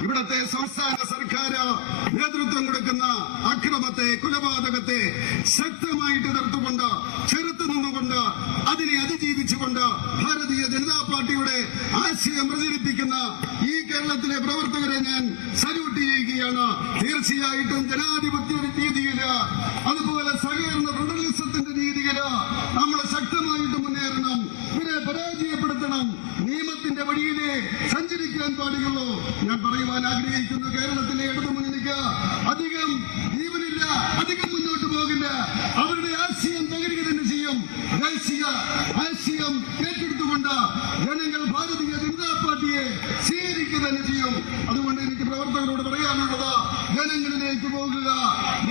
ഇവിടുത്തെ സംസ്ഥാന സർക്കാർ നേതൃത്വം കൊടുക്കുന്ന അക്രമത്തെ, കൊലപാതകത്തെ ശക്തമായിട്ട് എതിർത്തുകൊണ്ട്, ചെറുത്തു നിന്നുകൊണ്ട്, അതിനെ അതിജീവിച്ചുകൊണ്ട് ഭാരതീയ ജനതാ പാർട്ടിയുടെ ആശയം പ്രചരിപ്പിക്കുന്ന ഈ കേരളത്തിലെ പ്രവർത്തകരെ ഞാൻ സല്യൂട്ട് ചെയ്യുകയാണ്. തീർച്ചയായിട്ടും ജനാധിപത്യ രീതിയില്, അതുപോലെ സഹകരണ ഫെഡറലിസത്തിന്റെ രീതിയില് നമ്മൾ ശക്തമായിട്ട് മുന്നേറണം. ഇവരെ പരാജയപ്പെടുത്തണം. നിയമത്തിന്റെ വഴിയിലെ സഞ്ചരിക്കാൻ പാടുള്ളൂ. ഞാൻ പറയുവാൻ ആഗ്രഹിക്കുന്ന കേരളത്തിലെ ഇടതുമുന്നണിക്ക് അധികം ജീവനില്ല, അധികം മുന്നോട്ട് പോകില്ല. അവരുടെ ആശയം തകരുക തന്നെ ചെയ്യും. ദേശീയ ആശയം ഏറ്റെടുത്തുകൊണ്ട് ജനങ്ങൾ ഭാരതീയ ജനതാ പാർട്ടിയെ സ്വീകരിക്കുക തന്നെ ചെയ്യും. അതുകൊണ്ട് എനിക്ക് പ്രവർത്തകരോട് പറയാനുള്ളത്, ജനങ്ങളിലേക്ക് പോകുക.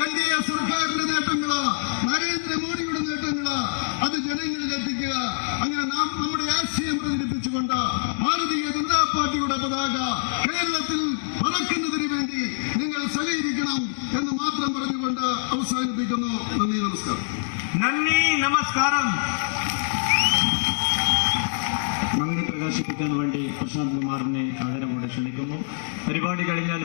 NDA സർക്കാരിന്റെ നേട്ടങ്ങള്, നരേന്ദ്രമോദിയുടെ നേട്ടങ്ങള്, അത് ജനങ്ങളിലെത്തിക്കുക. അങ്ങനെ നാം നമ്മുടെ ആശയം പ്രചരിപ്പിച്ചുകൊണ്ട് ഭാരതീയ ജനതാ പാർട്ടിയുടെ പതാക കേരളത്തിൽ പറക്കുന്നതിന് വേണ്ടി നിങ്ങൾ സഹകരിക്കണം എന്ന് മാത്രം പറഞ്ഞുകൊണ്ട് അവസാനിപ്പിക്കുന്നു. നന്ദി, നമസ്കാരം. നന്ദി, നമസ്കാരം. നന്ദി പ്രകാശിപ്പിക്കാൻ വേണ്ടി പ്രശാന്ത് കുമാറിനെ ആദരവോടെ ക്ഷണിക്കുന്നു. പരിപാടി കഴിഞ്ഞാൽ